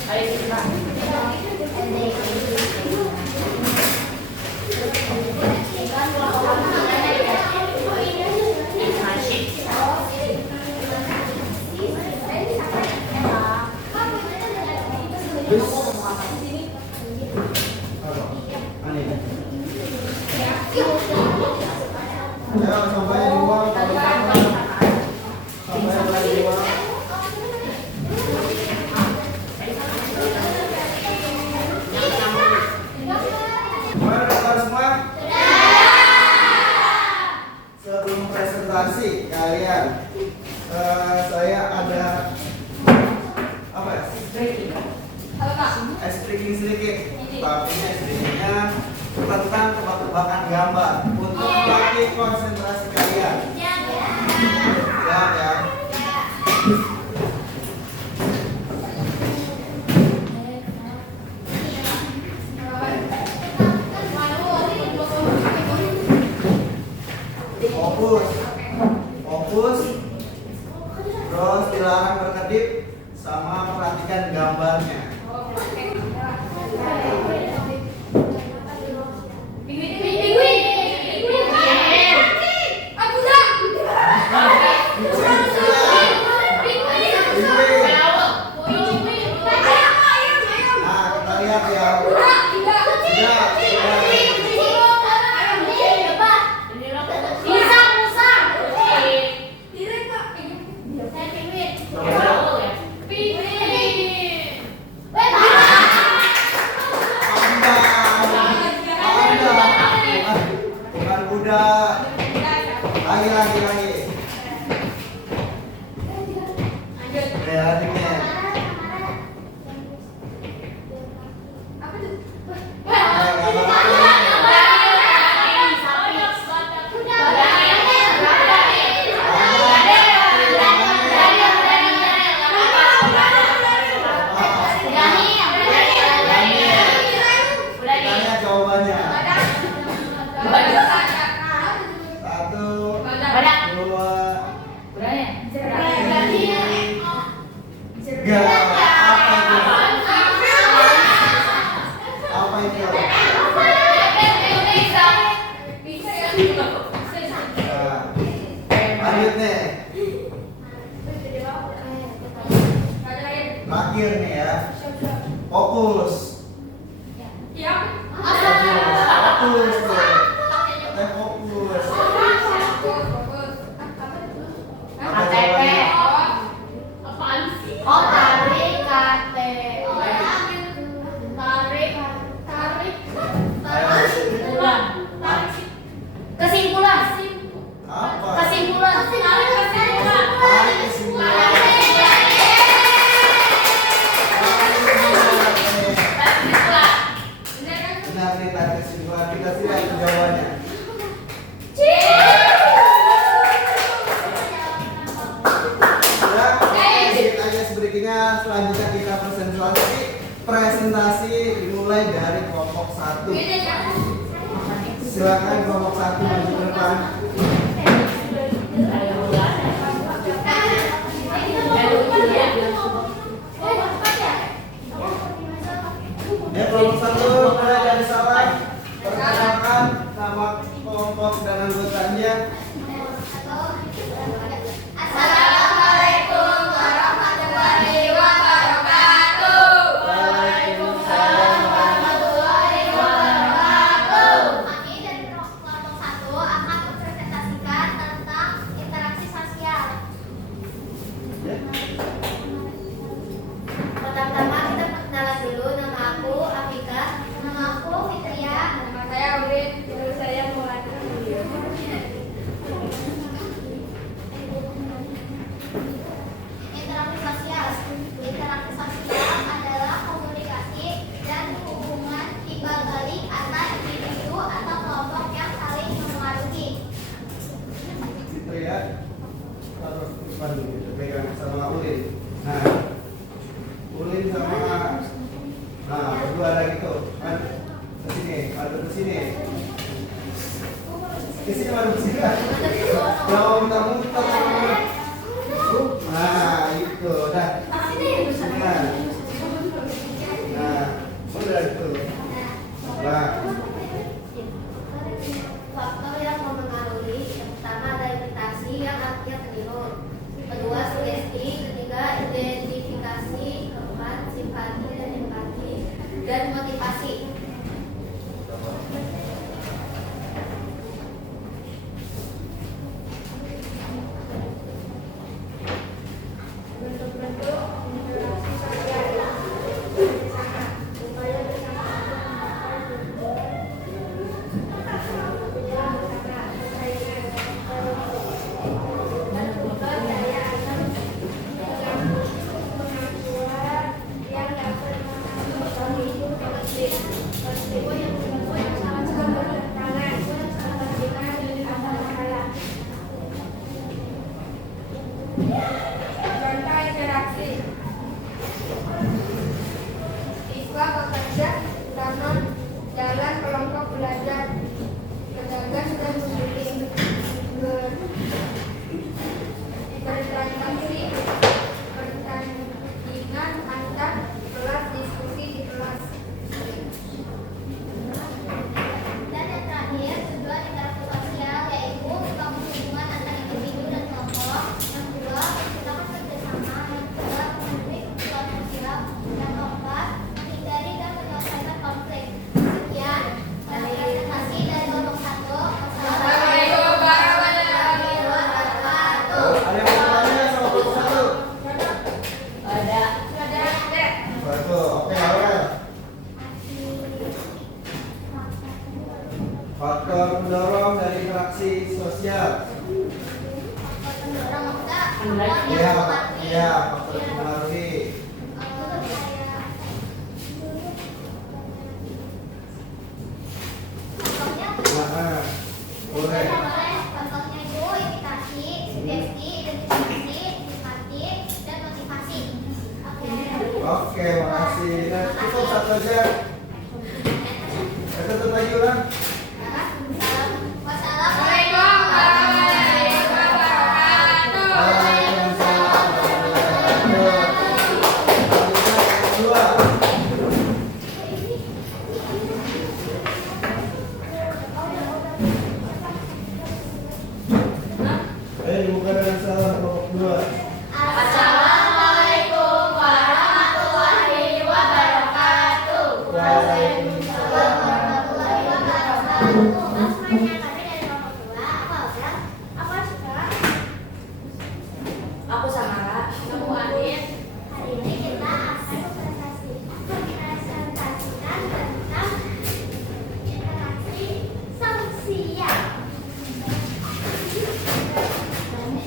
Ayo kita. Ya, sampai di ruang sampai di ruang. Gimana kabar semua? Sebelum presentasi kalian, saya ada apa ya? Explaining sedikit, tapi sedikitnya tentang tebak-tebakan gambar untuk melatih konsentrasi kalian. Siap ya? Fokus, fokus, terus dilarang berkedip, sama perhatikan gambarnya. Nah, kita lihat ya. Bukan kuda. Lagi. Adiknya. Tanya jawabannya. 1, 2, 3. Apa itu? Lanjut nih. Terakhir nih ya. Fokus. Fokus tuh. Katanya fokus. Apa jawabannya? Apa? Kesimpulan. Tarik kesimpulan. Benar nih tarik kesimpulan. Kita lihat jawabannya. Sedikit aja berikutnya, selanjutnya kita presentasi dimulai dari kelompok 1. Silakan kelompok 1 maju ke depan. Ya, kelompok 1 mulai dari salah. Perkenalkan nama kelompok dan anggotanya. Assalamualaikum warahmatullahi wabarakatuh. Waalaikumsalam. Kami dari kelompok 1 akan berpresentasi Iya, iya, faktor yang mempengaruhi. Nah, boleh. Contohnya itu imitasi, sugesti, identifikasi, simpati, dan motivasi. Oke, makasih. Nah, cukup satu aja. Tutup lagi ulang. Wassalamualaikum warahmatullahi wabarakatuh. Waalaikumsalam warahmatullahi wabarakatuh. Ayo dibuka dengan salam kelompok 2. Assalamualaikum warahmatullahi wabarakatuh. Waalaikumsalam Warahmatullahi wabarakatuh. Semuanya kami dari kelompok 2. Aku Aura. Aku Ashika. Aku Samara. Kamu Adit. Hari ini kita akan mempresentasikan tentang interaksi sosial.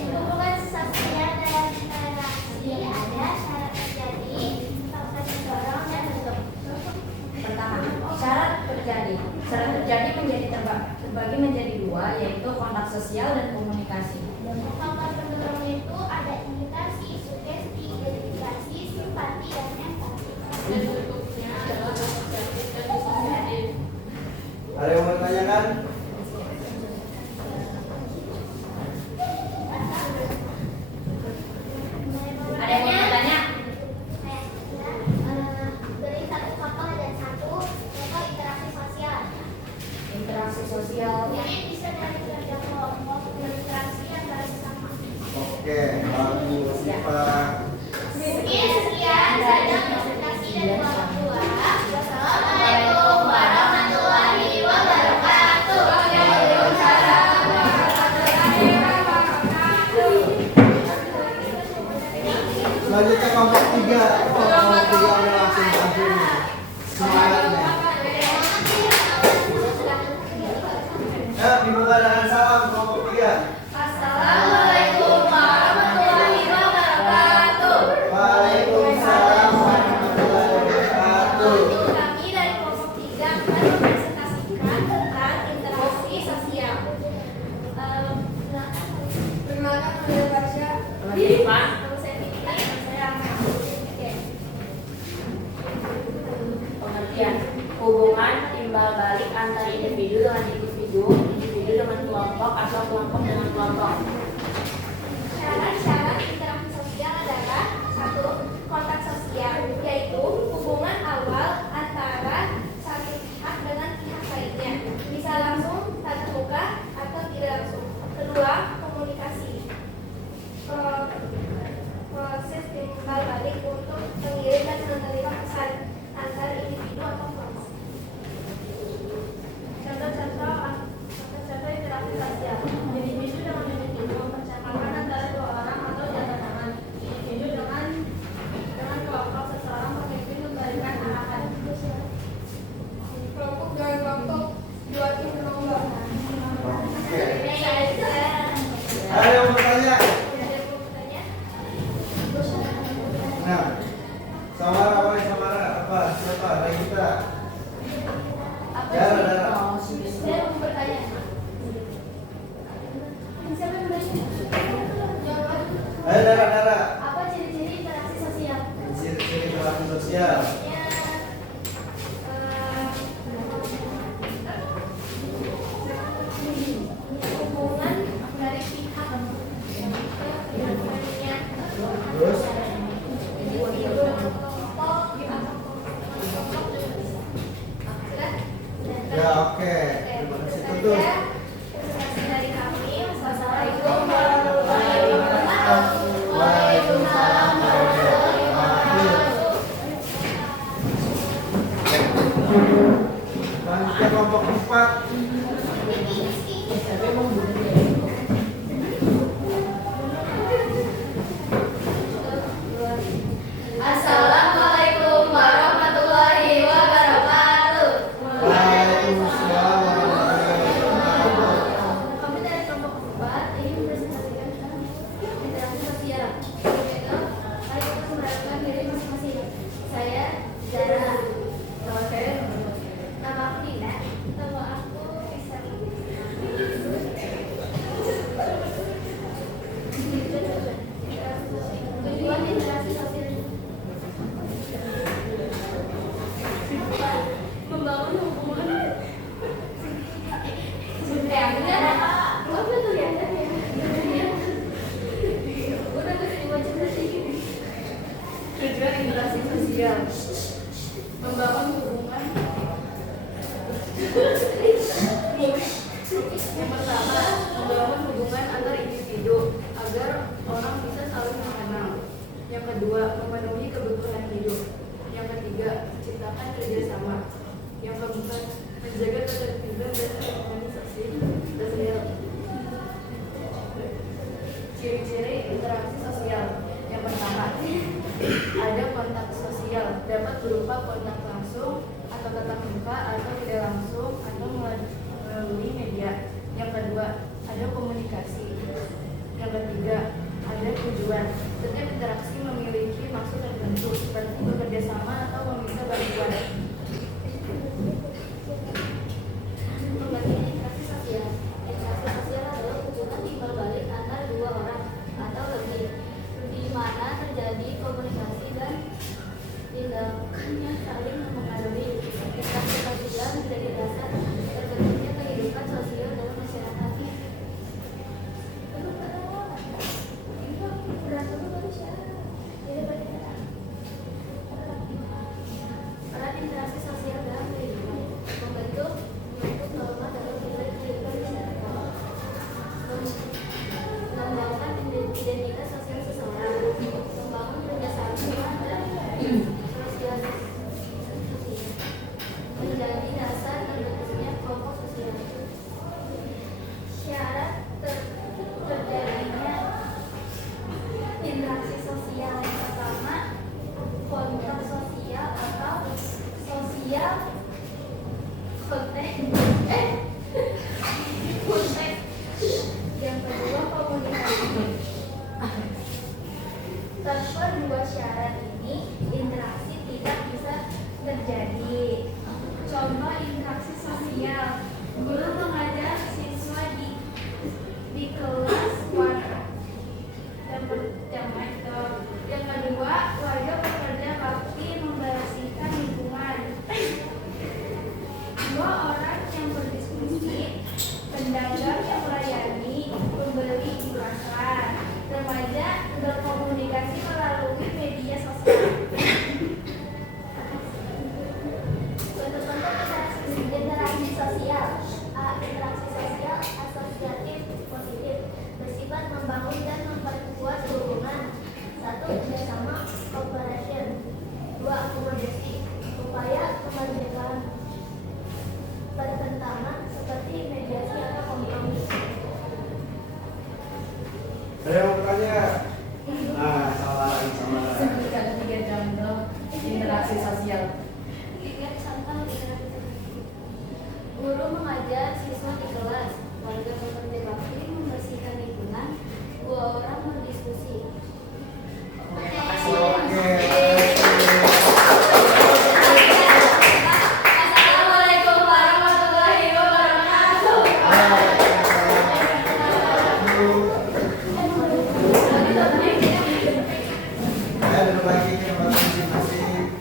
Hubungan sosial dan interaksi ada syarat terjadi, faktor mendorong dan bentuk. Pertama, syarat terjadi. Syarat terjadi terbagi menjadi dua, yaitu kontak sosial dan komunikasi. Faktor pendorong itu ada imitasi, sugesti, identifikasi, simpati, dan empati. Ada yang mau ditanyakan? Ada yang mau bertanya? Beri satu contoh dan satu contoh interaksi sosial. Interaksi sosial. Ini bisa dari kerja kelompok, berinteraksi antara sesama. Oke, bagus Pak. Mungkin sekian saja presentasi dari kelompok 2. Wassalamualaikum warahmatullahi wabarakatuh. Waalaikumsalam warahmatullahi wabarakatuh. Selanjutnya kelompok 3. Kelompok 3 udah langsung tampil nih. Semangatnya. Ayo dibuka dengan salam kelompok 3. Assalamualaikum warahmatullahi wabarakatuh. Waalaikumsalam warahmatullahi wabarakatuh. Kami dari kelompok 3 akan mempresentasikan tentang interaksi sosial. Perkenalkan saya Barsha. Pak. Nama saya Titi. Nama saya Rama. Oke. Pengertian. Hubungan timbal balik antara individu dengan individu, individu dengan kelompok atau kelompok dengan kelompok. Syarat-syarat interaksi sosial adalah satu, kontak sosial, yaitu hubungan awal antara satu pihak dengan pihak lainnya, bisa langsung, tatap muka, atau tidak langsung. Kedua, komunikasi, proses timbal balik untuk mengirim dan menerima pesan antar individu atau kelompok. Contoh-contoh interaksi sosial. Individu dengan individu mempercakapan antara dua orang atau jabat tangan. Individu dengan kelompok seseorang pemimpin memberikan arahan. Kelompok dengan kelompok dua tim berlomba. Oke. Ada yang mau bertanya? Nah, Samara, boleh Samara apa? Siapa? Regita. Dara, Dara. Saya mau bertanya. Siapa yang bertanya? Jawab. Ayo Dara, Dara. Apa ciri-ciri interaksi sosial? Ciri-ciri interaksi sosial. Ya, hubungan dari pihak ke pihak lainnya. Terus? Individu dengan kelompok atau kelompok dengan bisa. Sudah? Ya, oke. Terima kasih Tutut. Presentasi dari kami. Wassalamualaikum warahmatullahi wabarakatuh. Waalaikumsalam warahmatullahi wabarakatuh. Selanjutnya kelompok 4. Assalamualaikum warahmatullahi wabarakatuh. Waalaikumsalam warahmatullahi wabarakatuh. Kami dari kelompok 4 ingin mempresentasikan interaksi sosial. interaksi sosial. Membangun hubungan. Yang pertama, membangun hubungan antar individu agar orang bisa saling mengenal. Yang kedua, memenuhi kebutuhan hidup. Yang ketiga, menciptakan kerjasama. Yang keempat, menjaga ketertiban dan organisasi sosial. Ciri-ciri interaksi sosial. Yang pertama, ada kontak sosial, dapat berupa kontak langsung atau tatap muka atau tidak langsung atau melalui media. Yang kedua, ada komunikasi. Yang ketiga, ada tujuan. Setiap interaksi memiliki maksud tertentu seperti bekerja sama atau meminta bantuan. Pembagian interaksi sosial. Interaksi sosial adalah hubungan timbal balik antar dua orang atau lebih, di mana terjadi komunikasi dan tindakannya saling mempengaruhi. Interaksi sosial menjadi dasar terbentuknya kehidupan sosial dalam masyarakat. Peran interaksi sosial dalam kehidupan membentuk norma dalam nilai kehidupan masyarakat, mengembangkan identitas sosial seseorang, membangun kerjasama dan sosialisasi, menjadi dasar terbentuknya kelompok sosial. Syarat terjadinya interaksi sosial yang pertama, kontrak sosial atau sosial konteks. Konteks. Yang kedua, komunikasi. Tanpa dua syarat ini, interaksi tidak bisa terjadi. Contoh interaksi sosial: guru mengajar siswa di kelas warga. Yang kedua, warga bekerja bakti membersihkan lingkungan. Dua orang yang berdiskusi, pedagang yang melayani, pembeli di pasar. Remaja berkomunikasi melalui media sosial. Contoh-contoh interaksi sosial. A. Interaksi sosial asosiatif positif, bersifat membangun dan memperkuat hubungan. 1. Kerjasama cooperation. 2. Akomodasi, upaya kemajuan bertentangan seperti mediasi atau kompromi. Ada yang mau bertanya? Nah, salah. Sebutkan 3 contoh interaksi sosial. Guru mengajar siswa di kelas, warga bekerja bakti membersihkan lingkungan, 2 orang berdiskusi. Assalamualaikum warahmatullahi wabarakatuh. Ayo duduk lagi ke tempat masing-masing.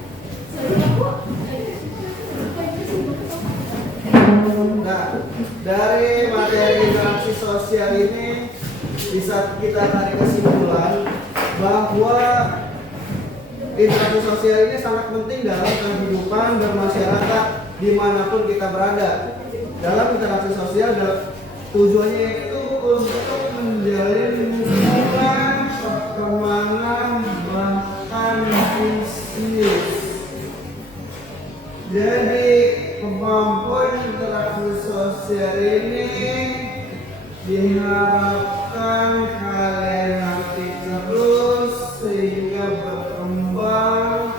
Nah, dari materi interaksi sosial ini bisa kita tarik kesimpulan bahwa interaksi sosial ini sangat penting dalam kehidupan bermasyarakat dimanapun kita berada. Dalam interaksi sosial, tujuannya itu untuk menjalin hubungan, pertemanan, bahkan bisnis. Jadi kemampuan interaksi sosial ini diharapkan kalian latih terus sehingga berkembang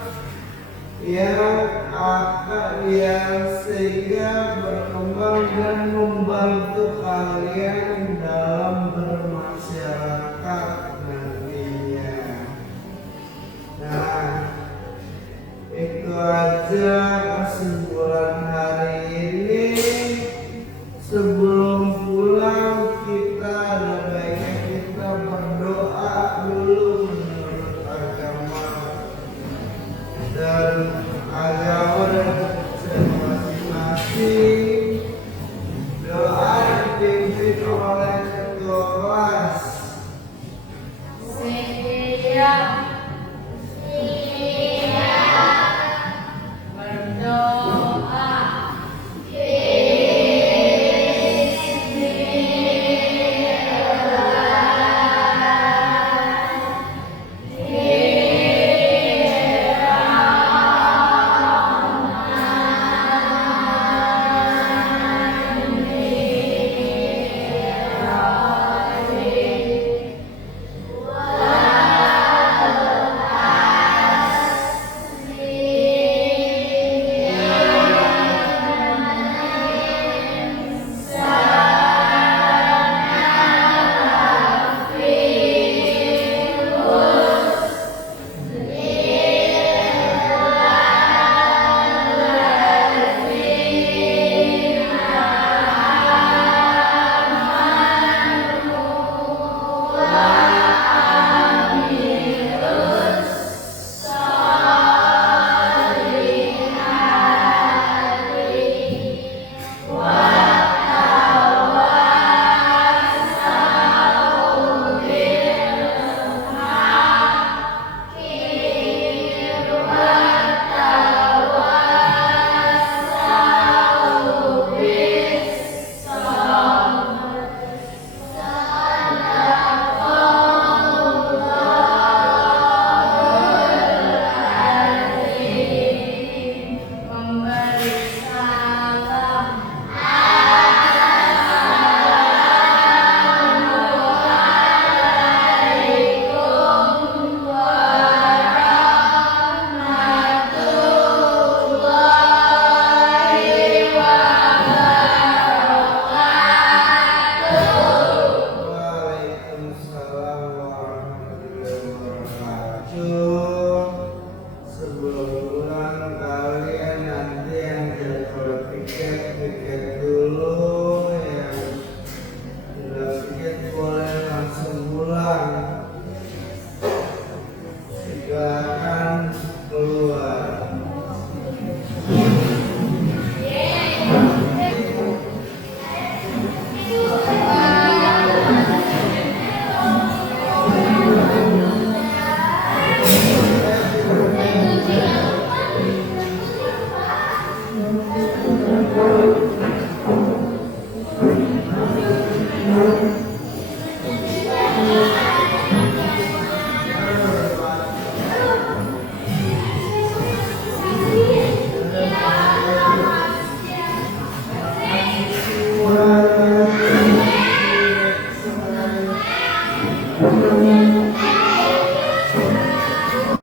sehingga berkembang dan membantu kalian dalam bermasyarakat nantinya. Nah, itu aja kesimpulan hari ini. Sebelum pulang kita ada baiknya kita berdoa dulu menurut agama dan agama